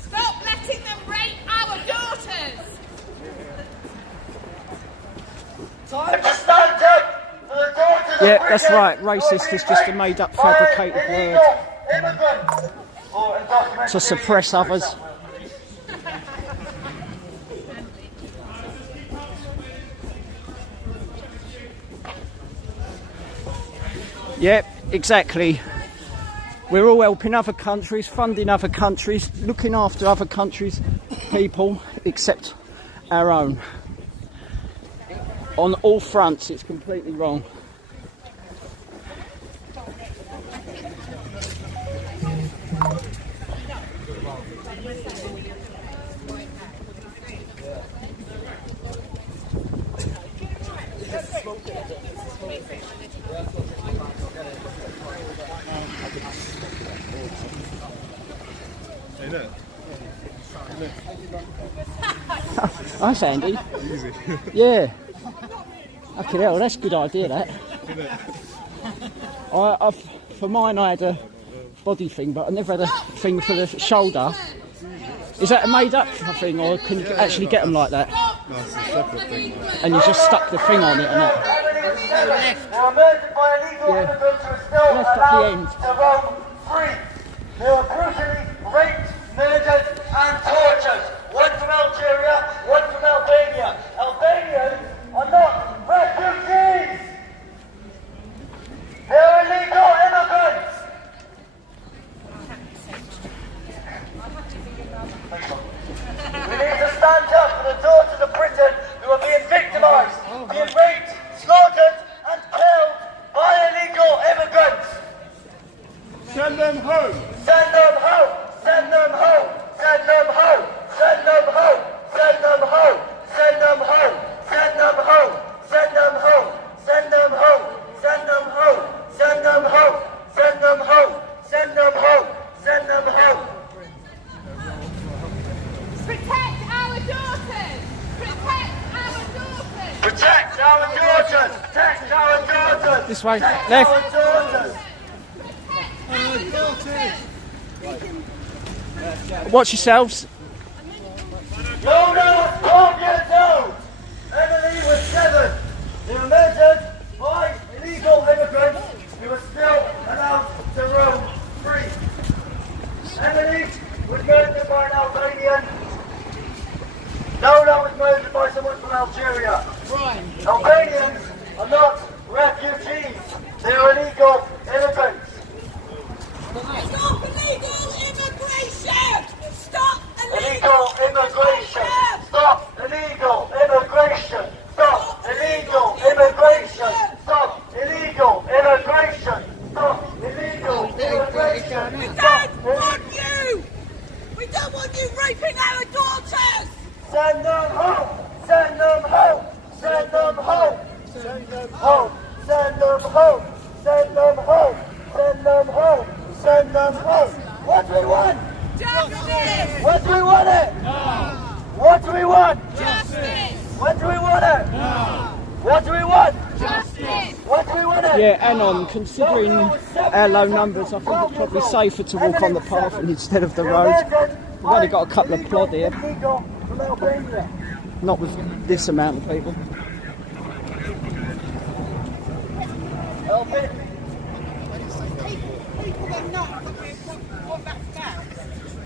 Stop letting them rape our daughters! Time to stand up for the daughters of Yeah, that's Britain right. who are Racist is being just a raped made-up, by fabricated illegal word immigrants. Or undocumented to suppress others. Yep, exactly. We're all helping other countries, funding other countries, looking after other countries' people, except our own. On all fronts, it's completely wrong. Nice, Andy. Easy. Yeah. Okay, hell, that's a good idea, that. For mine, I had a body thing, but I never had a thing for the shoulder. Is that a made-up thing, or can you actually get them like that? No, it's a separate thing. And you just stuck the thing on it and that? Left at the end. To roam free. They were brutally raped, murdered and tortured. One from Algeria, one from Albania. Albanians are not refugees. They're illegal immigrants. We need to stand up for the daughters of Britain who are being victimised, being raped, slaughtered and killed by illegal immigrants. Send them home. Send them home. Send them home. Send them home. Send them home. Send them home. Send them home. Send them home. Send them home. Send them home. Send them home. Send them home. Send them home. Send them home. Send them home. Protect our daughters! Protect our daughters! Protect our daughters. Protect our daughters. This way, Protect left. our daughters. Watch yourselves. Lola was 12 years old. Emily was 7. They were murdered by illegal immigrants who were still allowed to roam free. Emily was murdered by an Albanian. Lola was murdered by someone from Algeria. Albanians are not refugees. They are illegal immigrants. Stop illegal immigration! Stop Illegal immigration! Stop illegal immigration! Stop illegal immigration! Stop illegal immigration! Stop illegal immigration! We don't want you! We don't want you raping our daughters! Send them home! Send them home! Send them home! Send them home! Send them home! Send them home! Send them home! Send them home! What do we want? Justice! What do we want it? What do we want? Justice! What do we want it? What do we want? Justice! What do we want it? Yeah, and on, considering our low numbers, I think it's probably safer to walk on the path instead of the road. We've only got a couple of plod here, not with this amount of people.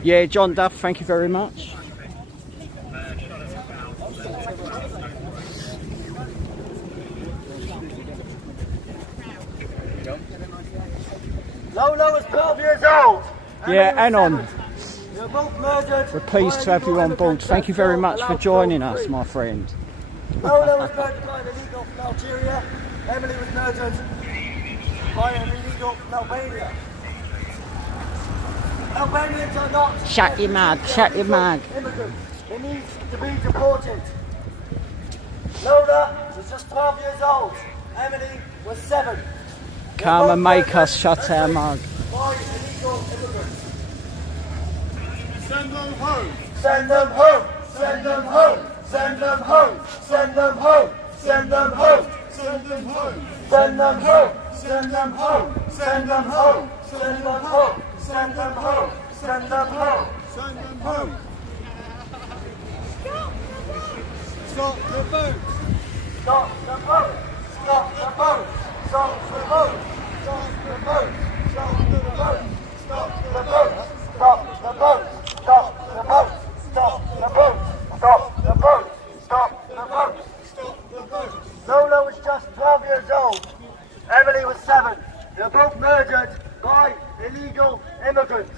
Yeah, John Duff, thank you very much. Lola was 12 years old. Yeah, and on. They were both murdered. We're pleased to have you on board. Thank you very much for joining us, my friend. Lola was murdered by an illegal from Algeria. Emily was murdered by an illegal from Albania. Albanians are not. Shut your mouth, shut your mouth. Immigrants. They need to be deported. Lola was just 12 years old. Emily was 7. Come and make us shut our mug. By illegal immigrants. Send them home. Send them home. Send them home. Send them home. Send them home. Send them home. Send them home. Send them home. Send them home. Send them home. Send them home. Send them home. Send them home. Send them home. Stop the boat. Stop the boat. Stop the boat. Stop the boat. Stop the boat. Stop the boat. Stop the boat. Stop the boat. Stop the boat. Stop the boat. Stop the boat. Stop the boat. Stop the boat. Lola was just 12 years old. Emily was 7. They were both murdered by illegal immigrants.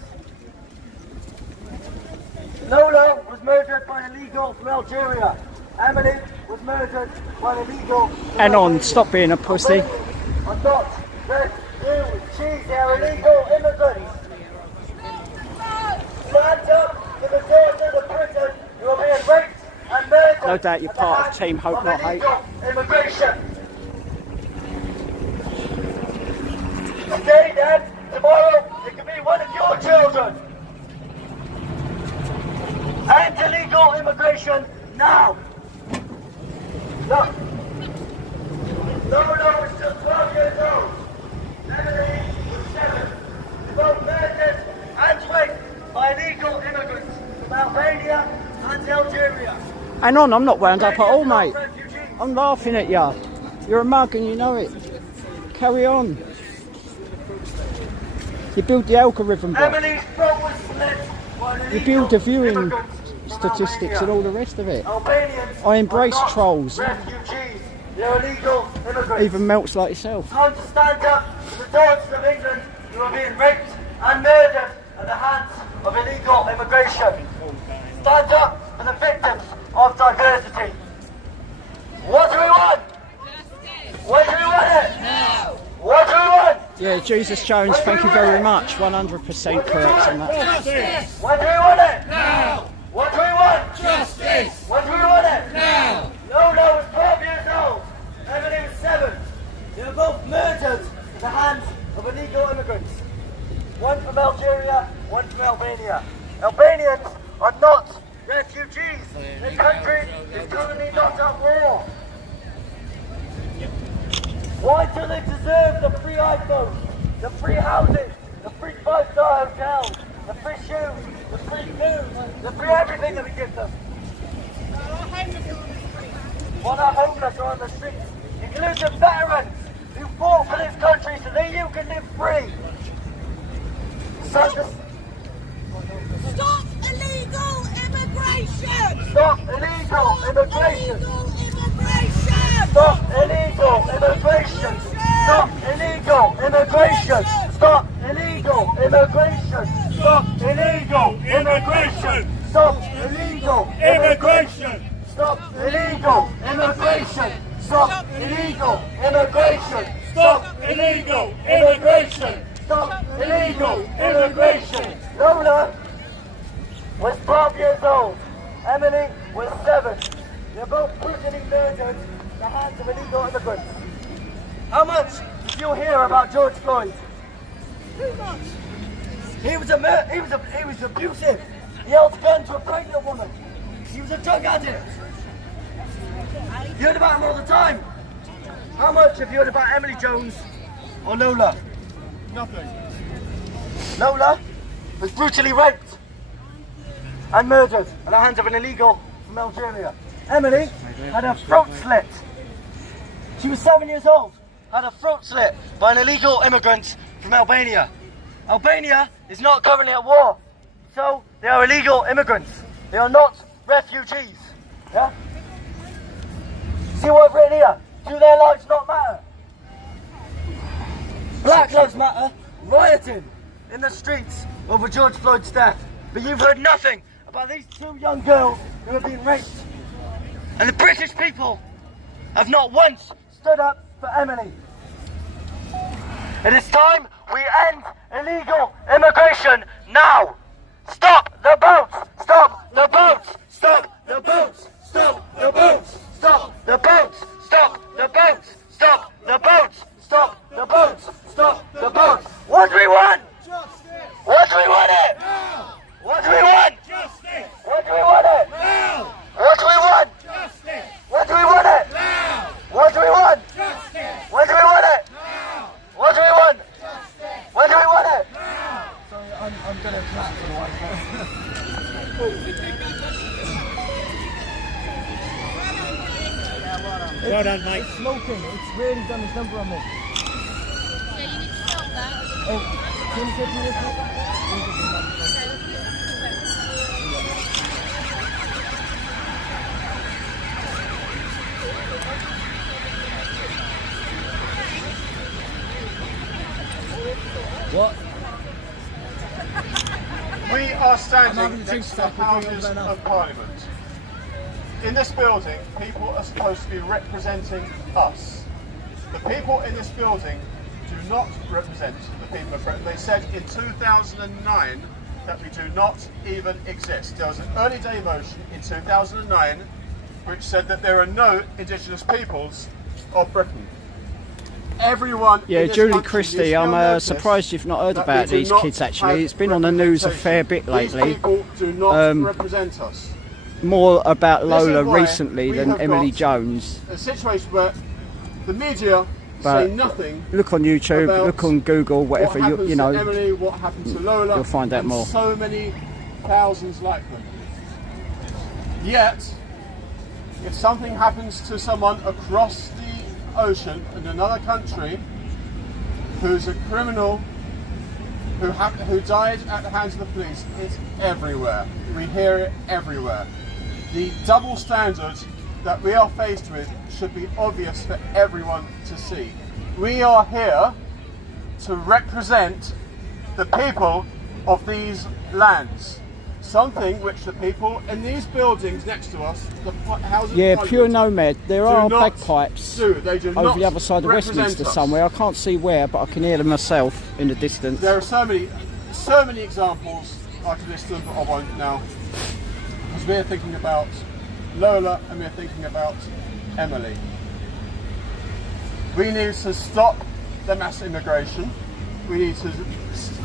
Lola was murdered by an illegal from Algeria. Emily was murdered by illegal. Hang on, stop being a pussy. Are not refugees, they are illegal immigrants. Stand up to the daughters of Britain who are being raped and murdered. No doubt you're part of Team Hope Not Hate. Immigration. Today then, tomorrow, it could be one of your children. End illegal immigration now. No. Lola is just 12 years old. Emily was 7. They both murdered and raped by illegal immigrants from Albania and Algeria. Hang on, I'm not wound up at all, mate. I'm laughing at you. You're a mug and you know it. Carry on. You build the algorithm, bro. Emily's throat was slit by You illegal build the viewing immigrants from statistics Albania. and all the rest of it. Albanians I embrace are not trolls. Refugees. They're illegal immigrants. Even melts like yourself. Time to stand up to the daughters of England who are being raped and murdered at the hands of illegal immigration. Stand up for the victims of diversity. What do we want? What do we want it? No. What do we want? Yeah, Jesus Jones, thank you very much. 100% correct on that. Justice! What do we want it? Now! What do we want? Justice! What do we want it? Now! Lola was 12 years old. Emily was 7. They were both murdered at the hands of illegal immigrants. One from Algeria, one from Albania. Albanians are not refugees. Their country is currently not at war. Why do they deserve the free iPhones, the free houses, the free 5-star hotels, the free shoes, the free food, the free everything that we give them? What are homeless or on the streets, including veterans who fought for this country so that you can live free. Stop illegal immigration! Stop illegal immigration! Stop Stop illegal illegal immigration! immigration! Stop illegal immigration! Stop illegal immigration! Stop illegal immigration! Stop illegal immigration! Stop illegal immigration! Stop illegal immigration! Stop illegal immigration! Stop illegal immigration! Lola was 12 years old. Emily was 7. They're both brutally murdered at the hands of illegal immigrants. How much did you hear about George Floyd? Too much. He was abusive. He held a gun to a pregnant woman. He was a drug addict. You heard about him all the time. How much have you heard about Emily Jones or Lola? Nothing. Lola was brutally raped and murdered at the hands of an illegal from Algeria. Emily had her throat slit. She was 7 years old, had her throat slit by an illegal immigrant from Albania. Albania is not currently at war, so they are illegal immigrants. They are not refugees. Yeah? See what I've written here? Do their lives not matter? Black Lives Matter rioting in the streets over George Floyd's death. But you've heard nothing about these 2 young girls who have been raped. And the British people have not once stood up for Emily. It is time we end illegal immigration now. Stop the boats! Stop the boats! Stop the boats! Stop the boats! Stop the boats! Stop the boats! Stop the boats! Stop the boats! Stop the boats! What do we want? What do we want it? Now! What do we want? Justice! What do we want it? Now! What do we want? Justice! What do we want it? Now! What do we want? Justice! What do we want it? Now! What do we want? What do we want it? Now! Sorry, I'm gonna clap for the white Well done, mate. It's smoking. It's really done its number on me. Yeah, you need to stop that. Oh, can you take me this? What? We are standing next to the Houses of Parliament. in this building, people are supposed to be representing us. The people in this building do not represent the people of Britain. They said in 2009 that we do not even exist. There was an early day motion in 2009 which said that there are no indigenous peoples of Britain. Everyone Yeah, in this Julie country Christie, needs to I'm notice surprised you've not heard that about we do these not kids actually. have It's been on the news a fair bit representation. lately. These people do not represent us. More about This Lola is why recently we than have Emily got Jones. A situation where the media But say nothing. Look on YouTube, about look on Google, whatever what happens you know. to Emily, what happened to Lola, you'll find out and more. so many thousands like them. Yet, if something happens to someone across the ocean in another country who's a criminal who died at the hands of the police, it's everywhere. We hear it everywhere. The double standard that we are faced with should be obvious for everyone to see. We are here to represent the people of these lands. Something which the people in these buildings next to us, the houses Yeah, of Pure Parliament, Nomad. There do are not bagpipes do. They do over not the other side of represent Westminster us. somewhere. I can't see where, but I can hear them myself in the distance. There are so many examples I could list them, but I won't now. Because we're thinking about Lola and we're thinking about Emily. We need to stop the mass immigration. We need to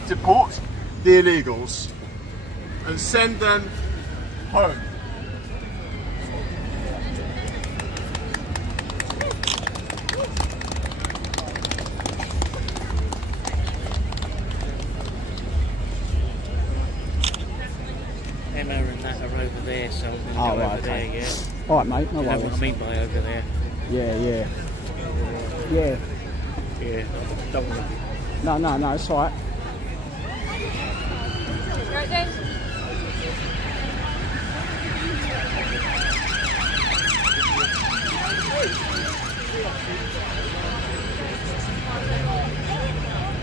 deport the illegals and send them home. Emma and that are over there, so I'm going to go Oh, right, over okay. there, yeah. All right, mate, no You know what I worries. mean by over there? Yeah, yeah. Yeah. Yeah, don't want to. No, it's all right. Right then.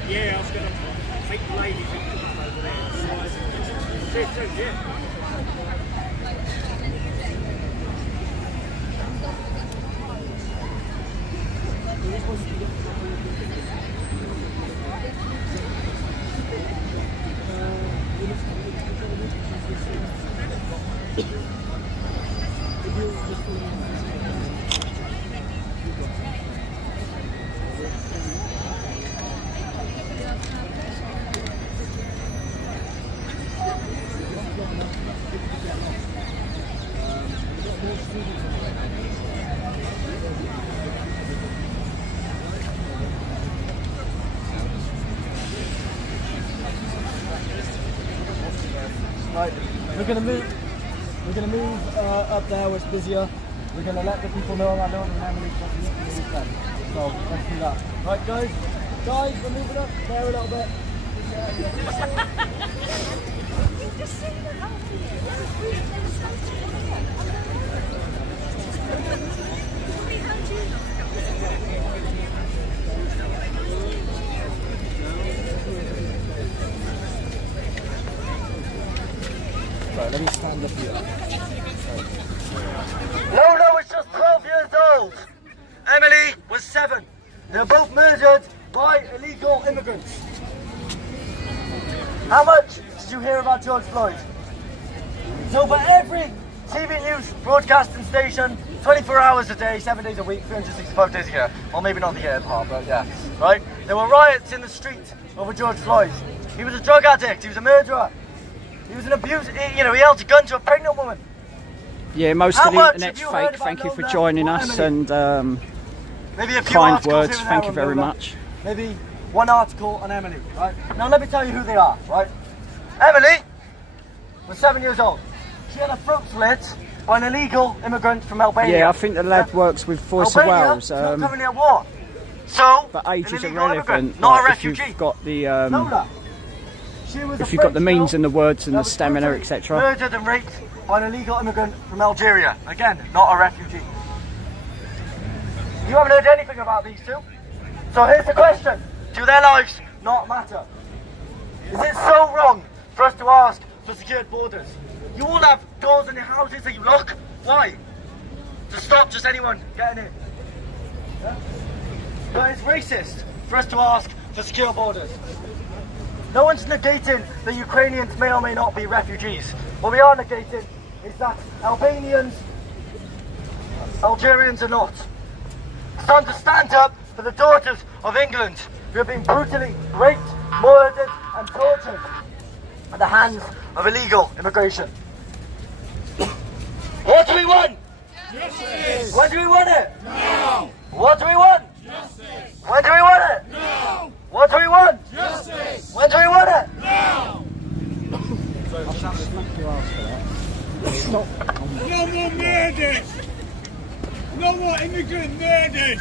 Yeah, I was going to take the lady over there. See you soon, yeah. Right, we're gonna move up there where it's busier. We're gonna let the people know around and how many people we can move them. So let's do that. Right guys, we're moving up there a little bit. Right, let me stand up here. Lola was just 12 years old. Emily was 7. They were both murdered by illegal immigrants. How much did you hear about George Floyd? So for every TV news broadcasting station, 24 hours a day, 7 days a week, 365 days a year. Well, maybe not the year part, but yeah. Right? There were riots in the street over George Floyd. He was a drug addict. He was a murderer. He was an abuser. He held a gun to a pregnant woman. Yeah, most How of the much internet's have you heard fake. about Thank you for Lola joining or us Emily? and Maybe a few kind articles words. here and Thank there you on very Lola. much. Maybe one article on Emily, right? Now let me tell you who they are, right? Emily was 7 years old. She had her throat slit by an illegal immigrant from Albania. Yeah, I think the lad works with Voice Albania, of Wales. she's not currently at war. So, But age an is illegal irrelevant. immigrant, not a Like, if refugee. you've got the Lola. She was if a you've got the French means girl and the words and that the was stamina, brutally etc. murdered and raped by an illegal immigrant from Algeria. Again, not a refugee. You haven't heard anything about these two? So here's the question. Do their lives not matter? Is it so wrong for us to ask for secured borders? You all have doors in your houses that you lock. Why? to stop just anyone getting in. Yeah? But it's racist for us to ask for secure borders. No one's negating that Ukrainians may or may not be refugees. What we are negating is that Albanians, Algerians are not. It's time to stand up for the daughters of England who have been brutally raped, murdered and tortured at the hands of illegal immigration. What do we want? Justice. When do we want it? Now. What do we want? Justice. When do we want it? Now. What do we want? Justice. When do we want it? Now. No more murders! No more immigrant murders!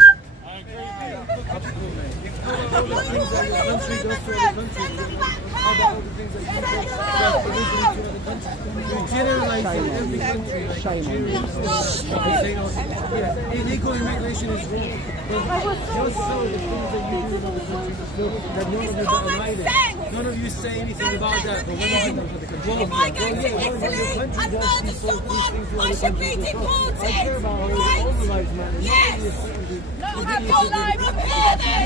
Illegal immigration is wrong. Just so the things that you do in other countries is good, that none of you don't it. None of you say anything about that. But when you do the control if I go to Italy and murder someone, I should be deported. Right? Yes. No, I'm not lying. I'm here then.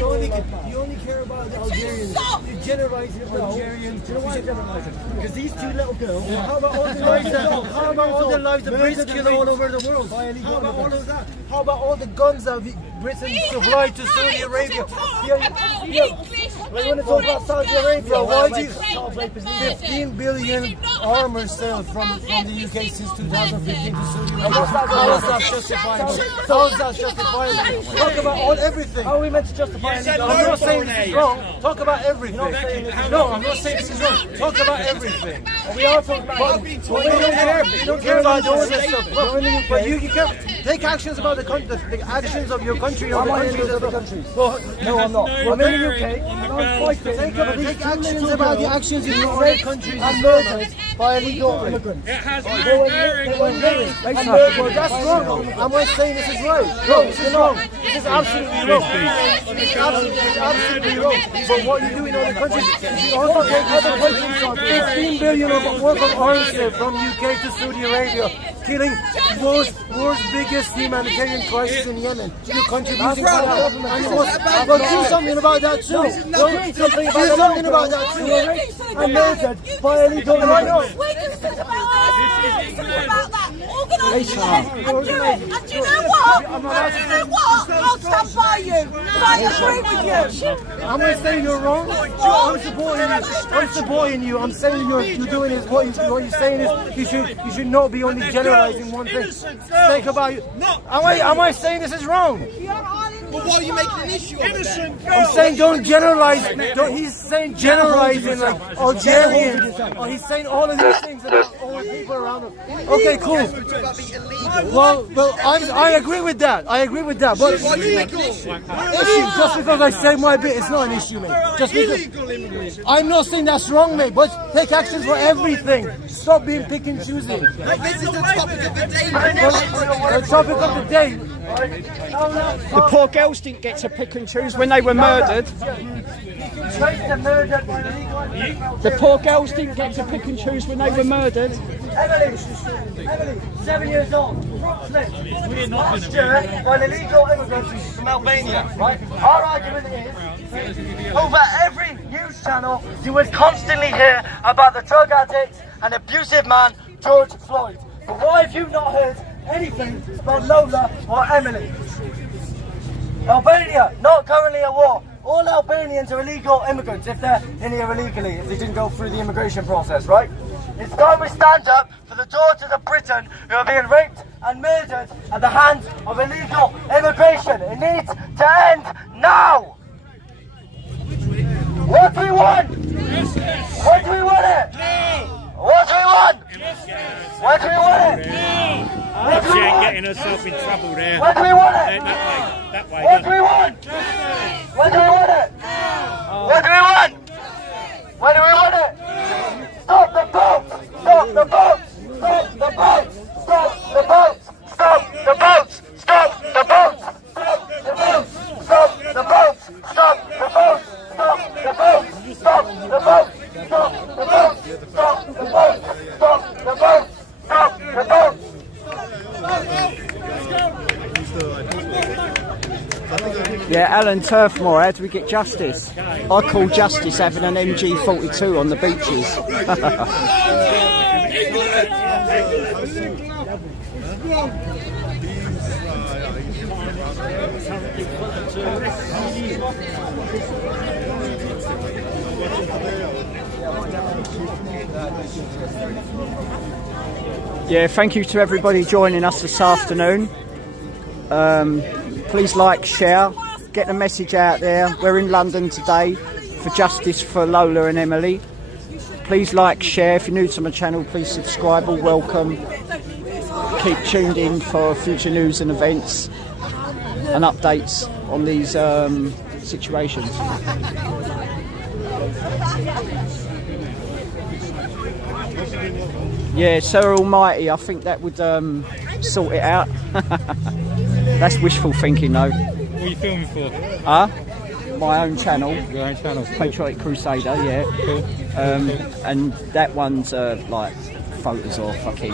You only care about the Algerians. You're generalizing Algerians. You know why you're generalizing? Because these two little girls. How about all the lives that Brits kill all over the world? How about all of that? How about all the guns that Britain supplied to Saudi Arabia? You want to talk about Saudi Arabia? Why do you 15 billion armor sale from the UK since 2015 to Saudi Arabia? How is that justifiable? How is that justifiable? Talk about everything. How are we meant to justify anything? I'm not saying this is wrong. Talk about everything. No, I'm not saying this is wrong. Talk about everything. We are talking about you don't care. You don't care about all this stuff. But you can take actions about the actions of your country or the countries of the countries. No, I'm not. I'm in the UK. I'm fighting. Take actions about the actions in your own countries and murdered by illegal immigrants. It has no bearing on Well, that's wrong. Am I saying this is right? No, this is wrong. This is absolutely wrong. This is absolutely wrong. But what you do in other countries is you also take other countries 15 billion of worth of arms from UK to Saudi Arabia, killing world's biggest humanitarian crisis in Yemen. You're contributing to that. And but do something about that too. Do something about that too. And murdered by illegal immigrants. We do something about that. Organise it and do it. And do you know what? I'll stand by you. I agree with you. Am I saying you're wrong? I'm supporting you. I'm saying you're doing is what you're saying is you should not be only generalizing one thing. Think about you. Am I saying this is wrong? But why are you making an issue of it? I'm saying don't generalize. He's saying generalizing like Algerians. Or he's saying all of these things about all the people around him. Okay, cool. Well, I agree with that. I agree with that. But issue just because I say my bit, it's not an issue, mate. Just because I'm not saying that's wrong, mate. But take actions for everything. Stop being pick and choosing. This is the topic of the day. The topic of the day. The poor girls didn't get to pick and choose when they were murdered. The poor girls didn't get to pick and choose when they were murdered. Emily, 7 years old, approximately, last year by an illegal immigrant from Albania, right? Our argument is, over every news channel, you would constantly hear about the drug addict and abusive man, George Floyd. But why have you not heard anything about Lola or Emily? Albania, not currently at war. All Albanians are illegal immigrants if they're in here illegally, if they didn't go through the immigration process, right? It's time we stand up for the daughters of Britain who are being raped and murdered at the hands of illegal immigration. It needs to end now! What do we want? What do we want it? What do we want? What do we want it? She ain't getting herself in trouble there. What do we want it? That way. What do we want? What do we want it? What do we want? What do we want it? Stop the boats! Stop the boats! Stop the boats! Stop the boats! Stop the boats! Stop the boats! Stop the boats! Stop the boats! Stop the boats! Stop the boats! Stop the boats! Stop the boats! Stop the boats! Stop the boats! Stop the boats! Alan Turfmore, how do we get justice? I call justice having an MG42 on the beaches. Yeah, thank you to everybody joining us this afternoon. Please like, share, get the message out there. We're in London today for justice for Lola and Emily. Please like, share. If you're new to my channel, please subscribe. All welcome. Keep tuned in for future news and events and updates on these situations. Yeah, Sir Almighty, I think that would sort it out. That's wishful thinking though. What are you filming for? My own channel. Your own channel. Patriotic Crusader, yeah. Cool. And that one's like photos or fucking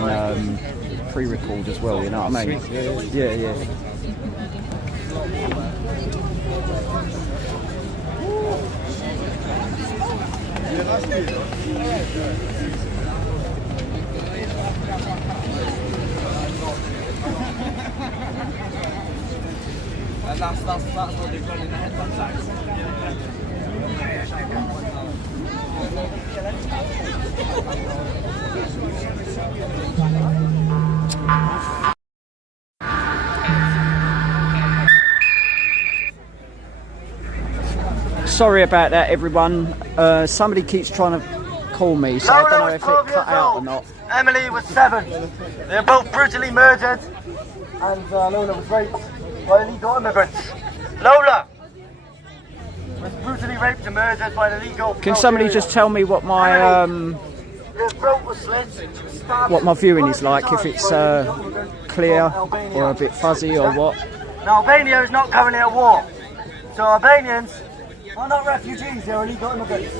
pre-record as well, you know what I mean? Sweet. Yeah. And that's what they've done in the head contacts. Sorry about that, everyone. Somebody keeps trying to call me, so I don't know if it cut out or not. Emily was 7. They were both brutally murdered, and Lola was raped by illegal immigrants. Lola was brutally raped and murdered by illegal. Can somebody just tell me what my Her throat was slit, stabbed what my viewing is like? multiple If it's times. clear or a bit fuzzy or what? Now Albania is not currently at war, so Albanians are not refugees, they're illegal immigrants.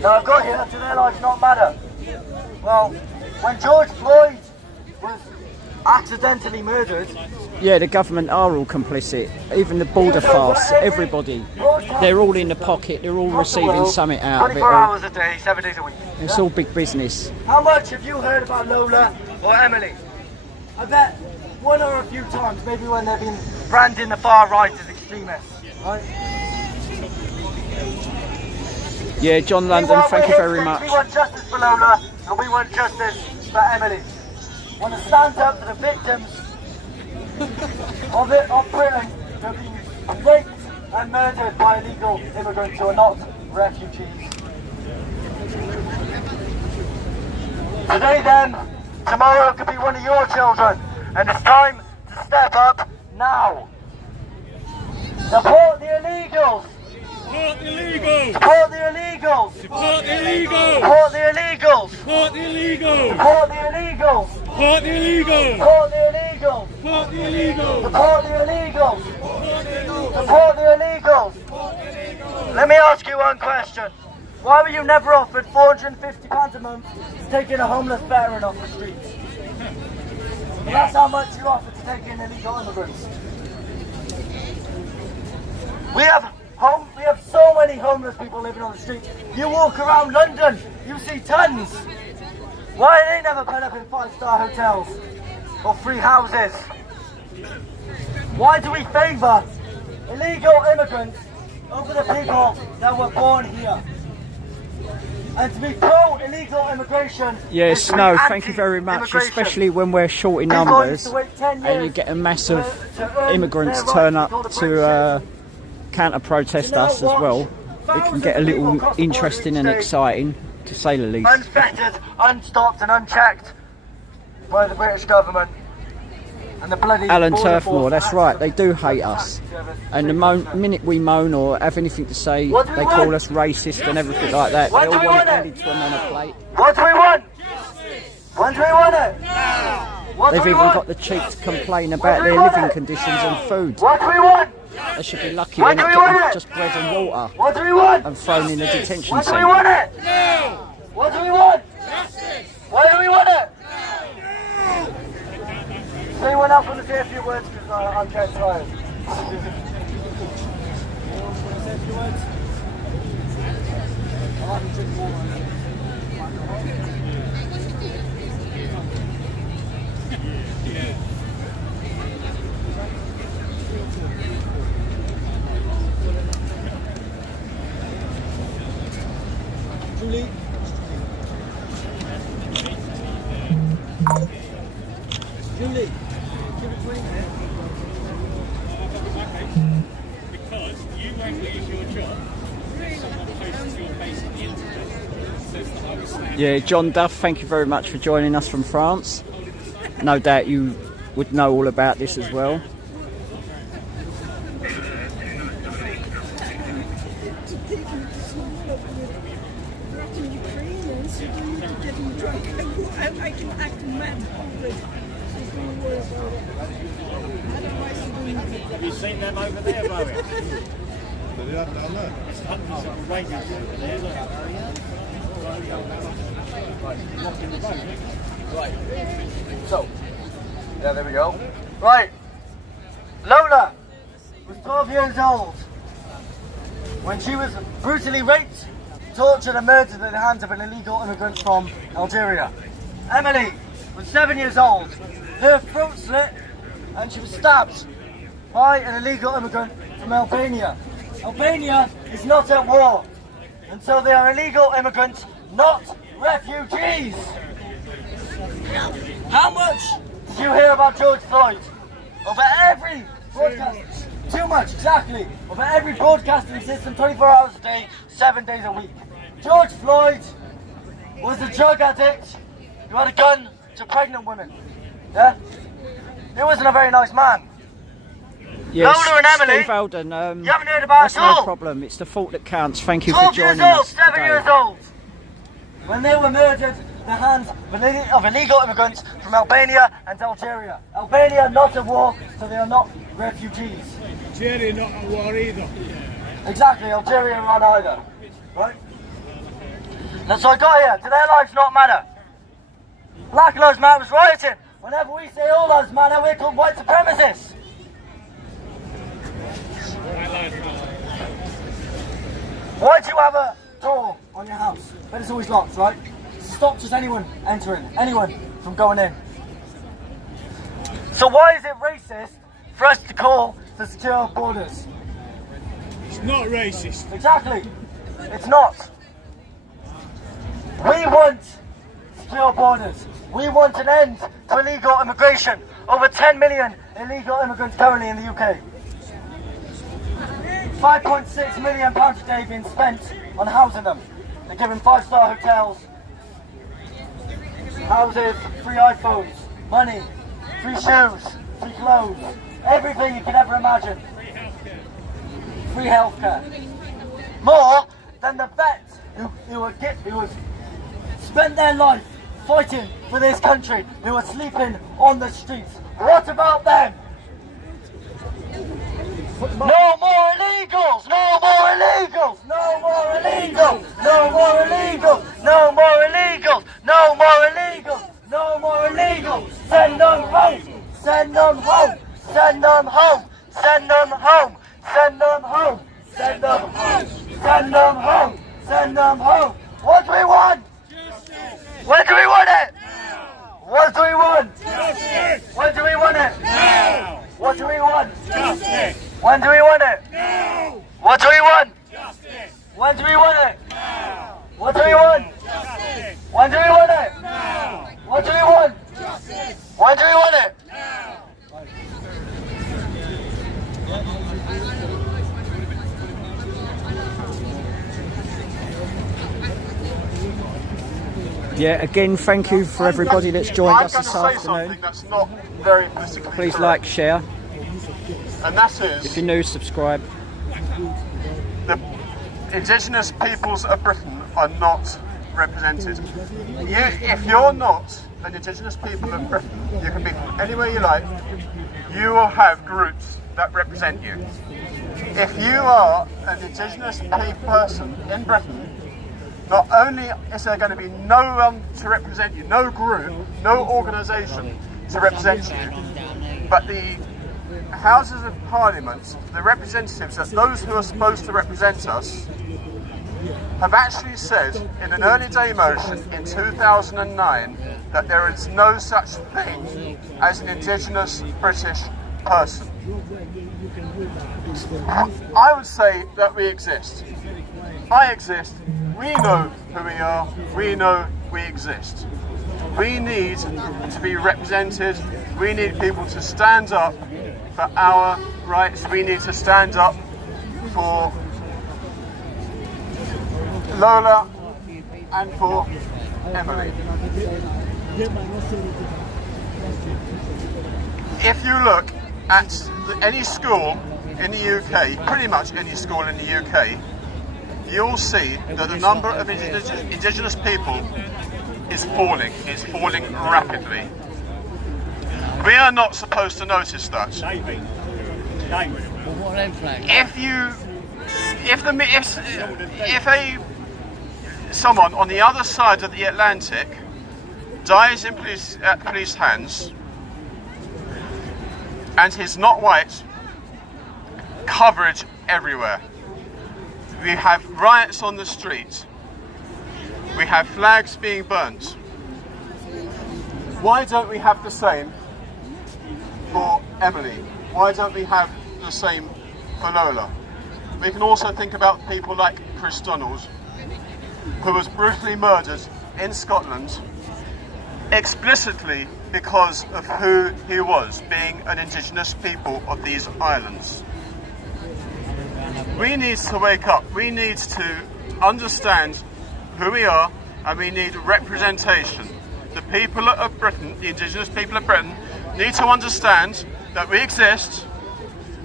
Now I've got here to their lives not matter. Well, when George Floyd was accidentally murdered, Yeah, the government are all complicit. Even the border farce, everybody. They're all in the pocket, they're all receiving something out of it. 24 hours a day, 7 days a week. It's all big business. How much have you heard about Lola or Emily? I bet one or a few times, maybe when they've been branding the far right as extremists, right? Yeah, John London, thank you very much. We want justice for Lola and we want justice for Emily. We want to stand up to the victims of Britain who have been raped and murdered by illegal immigrants who are not refugees. Today then, tomorrow could be one of your children, and it's time to step up now. Support the illegals! Support the illegals! Support the illegals! Support the illegals! Support the illegals! Support the illegals! Support the illegals! Support the illegals! Support the illegals! Support the illegals! Support the illegals! Support the illegals! Let me ask you one question. Why were you never offered £450 a month to take in a homeless veteran off the streets? Well, that's how much you offer to take in illegal immigrants. We have so many homeless people living on the streets. You walk around London, you see tons. Why are they never put up in 5-star hotels or free houses? Why do we favour illegal immigrants over the people that were born here? And to be pro-illegal immigration. Yes, no, thank you very much, especially when we're short in numbers and you get a mass of immigrants turn up to counter-protest us as well. It can get a little interesting and exciting, to say the least. Unfettered, unstopped and unchecked by the British government and the bloody Alan Turfmore, that's right, they do hate us. And the minute we moan or have anything to say, they call us racist and everything like that. They all want it handed to them on a plate. What do we want? When do we want it? They've even got the cheek to complain about their living conditions and food. What do we want? They should be lucky they're not getting just bread and water What do we want? and thrown in a detention What do we centre. want it? No! What do we want? Justice! Why do we want it? No! Does anyone else want to say a few words because I'm getting tired? Julie. Julie. Because you won't lose your job. Someone posts your face on the internet. Says that I was saying. Yeah, John Duff, thank you very much for joining us from France. No doubt you would know all about this as well. I can act mad. Have you seen them over there, Bowie? It's hundreds of radios over there, look. Blocking the road. Right. So, yeah, there we go. Right. Lola was 12 years old when she was brutally raped, tortured and murdered at the hands of an illegal immigrant from Algeria. Emily was 7 years old. Her throat slit and she was stabbed by an illegal immigrant from Albania. Albania is not at war, and so they are illegal immigrants, not refugees. How much did you hear about George Floyd? Over every broadcast, too much, exactly. Over every broadcasting system, 24 hours a day, 7 days a week. George Floyd was a drug addict who had a gun to pregnant women. Yeah? He wasn't a very nice man. Yes, Lola and Emily, Steve Alden, you haven't heard about that's it at all. no problem. It's the thought that counts. Thank you for 12 joining years old, us 7 today. years old. When they were murdered at the hands of illegal immigrants from Albania and Algeria. Albania not at war, so they are not refugees. Jerry not at war either. Exactly, Algeria are not either. Right? That's what I got here. Do their lives not matter? Black Lives Matter was rioting. Whenever we say all lives matter, we're called white supremacists. Why do you have a door on your house? But it's always locked, right? Stop just anyone entering, anyone from going in. So why is it racist for us to call for secure borders? It's not racist. Exactly. It's not. We want secure borders. We want an end to illegal immigration. Over 10 million illegal immigrants currently in the UK. £5.6 million a day being spent on housing them. They're giving 5-star hotels, houses, free iPhones, money, free shoes, free clothes, everything you can ever imagine. Free healthcare. More than the vets who have spent their life fighting for this country, who are sleeping on the streets. What about them? No more illegals! No more illegals! No more illegals! No more illegals! No more illegals! No more illegals! No more illegals! Send them home! Send them home! Send them home! Send them home! Send them home! Send them home! Send them home! Send them home! What do we want? When do we want it? What do we want? Justice! When do we want it? Now! What do we want? Justice! When do we want it? Now! What do we want? Justice! When do we want it? Now! What do we want? Justice! When do we want it? Now! What do we want? Justice! When do we want it? Now! Yeah, again, thank you for everybody that's joined us this I'm going to say afternoon. something that's not very politically Please correct. like, share. And that If is you're new, subscribe. the indigenous peoples of Britain are not represented. If you're not an indigenous people of Britain, you can be from anywhere you like, you will have groups that represent you. If you are an indigenous person in Britain, not only is there going to be no one to represent you, no group, no organisation to represent you, but the Houses of Parliament, the representatives, that those who are supposed to represent us, have actually said in an early day motion in 2009 that there is no such thing as an Indigenous British person. I would say that we exist. I exist. We know who we are. We know we exist. We need to be represented. We need people to stand up for our rights. We need to stand up for Lola and for Emily. If you look at any school in the UK, pretty much any school in the UK, you'll see that the number of Indigenous people is falling. It's falling rapidly. We are not supposed to notice that. Someone on the other side of the Atlantic dies in police hands and he's not white, coverage everywhere. We have riots on the street. We have flags being burnt. Why don't we have the same for Emily? Why don't we have the same for Lola? We can also think about people like Chris Donald, who was brutally murdered in Scotland explicitly because of who he was, being an Indigenous people of these islands. We need to wake up. We need to understand who we are, and we need representation. The people of Britain, the Indigenous people of Britain, need to understand that we exist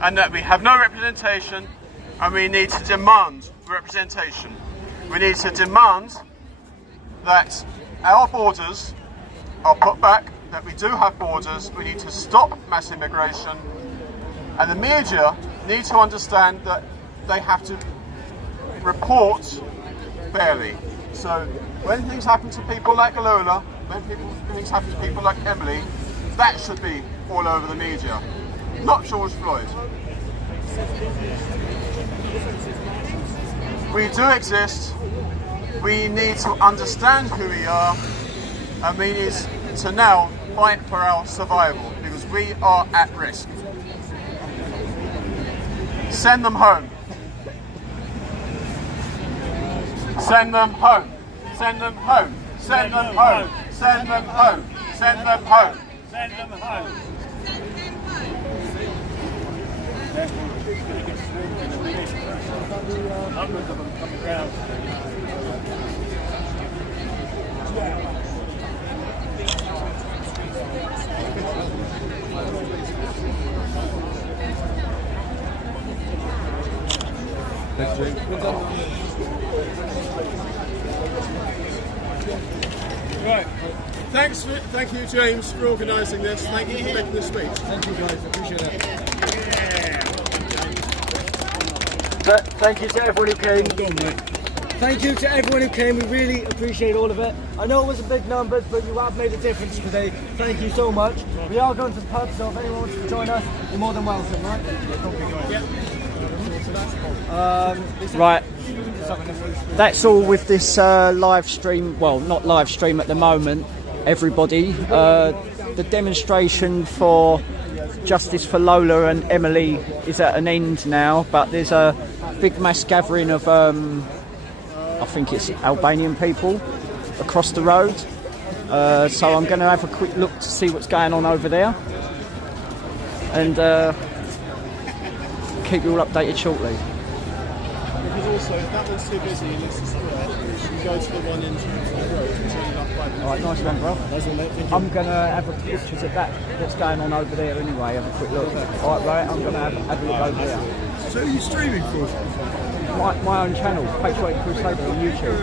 and that we have no representation, and we need to demand representation. We need to demand that our borders are put back, that we do have borders. We need to stop mass immigration, and the media need to understand that they have to report fairly. So when things happen to people like Lola, when things happen to people like Emily, that should be all over the media, not George Floyd. We do exist. We need to understand who we are, and we need to now fight for our survival, because we are at risk. Send them home. Send them home. Send them home. Send them home. Send them home. Send them home. Send them home. Hundreds of them coming round. Right. Thank you, James, for organising this. Thank you for making the speech. Thank you guys, appreciate it. Thank you to everyone who came. Thank you to everyone who came. We really appreciate all of it. I know it was a big numbers, but you have made a difference today. Thank you so much. We are going to the pub, so if anyone wants to join us, you're more than welcome, right? Right. That's all with this live stream. Well, not live stream at the moment, everybody. The demonstration for justice for Lola and Emily is at an end now, but there's a big mass gathering of I think it's Albanian people across the road, so I'm going to have a quick look to see what's going on over there, and keep you all updated shortly. Because also, if that one's too busy in Leicester Square, you can go to the one in the road and turn it up by the Alright, nice one, bro. That's all, mate. Thank you. I'm going to have a pictures of that, what's going on over there anyway, have a quick look. Alright, right, I'm going to have a look over there. So are you streaming for? My own channel, Patriotic Crusader on YouTube.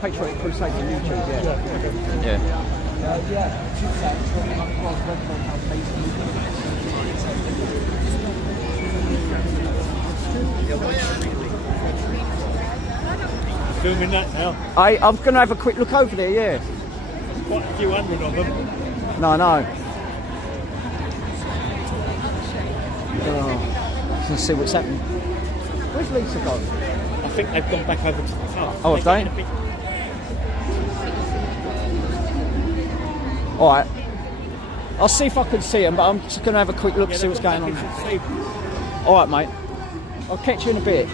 Patriotic Crusader on YouTube, yeah. Filming that now. I'm going to have a quick look over there, yeah. Quite a few hundred of them. No. and see what's happening. Where's Lisa gone? I think they've gone back over to the pub. Oh, have they? Alright. I'll see if I can see them, but I'm just going to have a quick look, see what's going on. Alright, mate. I'll catch you in a bit.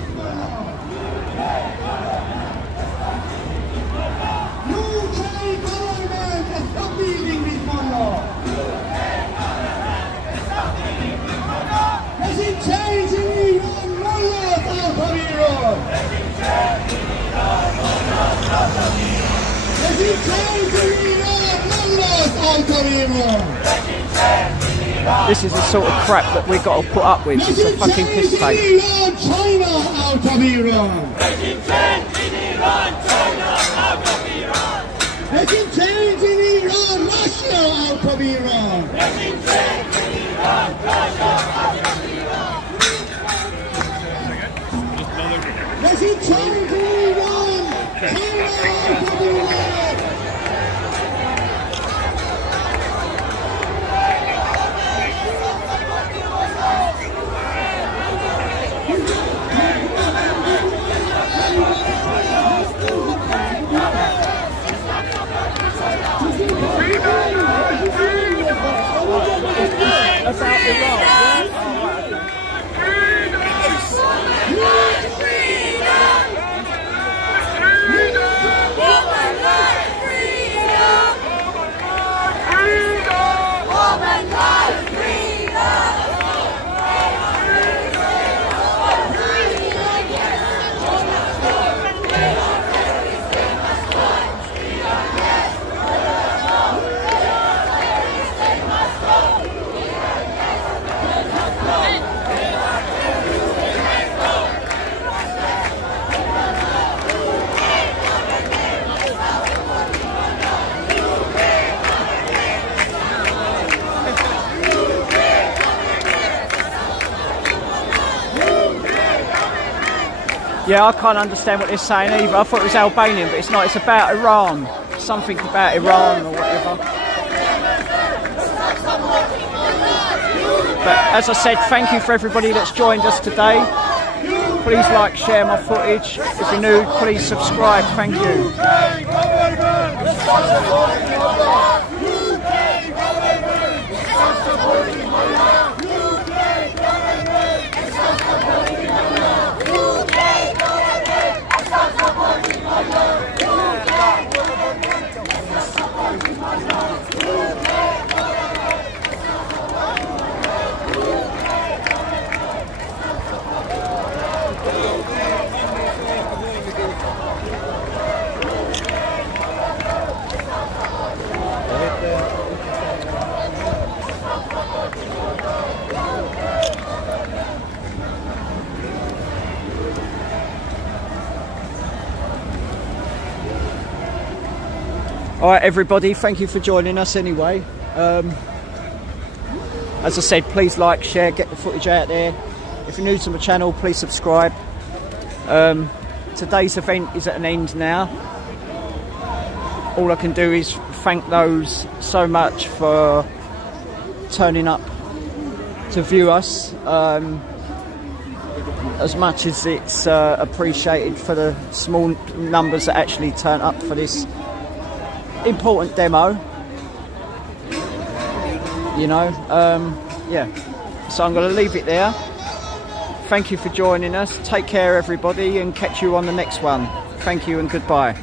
This is the sort of crap that we've got to put up with. It's a fucking piss take. China out of Iran. Making change in Iran, Russia out of Iran. Making change in Iran, Russia out of Iran. Making change in Iran, China out of Iran. About Iran. Yeah, I can't understand what they're saying either. I thought it was Albanian, but it's not. It's about Iran. Something about Iran or whatever. But as I said, thank you for everybody that's joined us today. Please like, share my footage. If you're new, please subscribe. Thank you. Alright everybody, thank you for joining us anyway. As I said, please like, share, get the footage out there. If you're new to my channel, please subscribe. Today's event is at an end now. All I can do is thank those so much for turning up to view us. As much as it's appreciated for the small numbers that actually turn up for this important demo, you know. Yeah, so I'm going to leave it there. Thank you for joining us. Take care everybody, and catch you on the next one. Thank you and goodbye.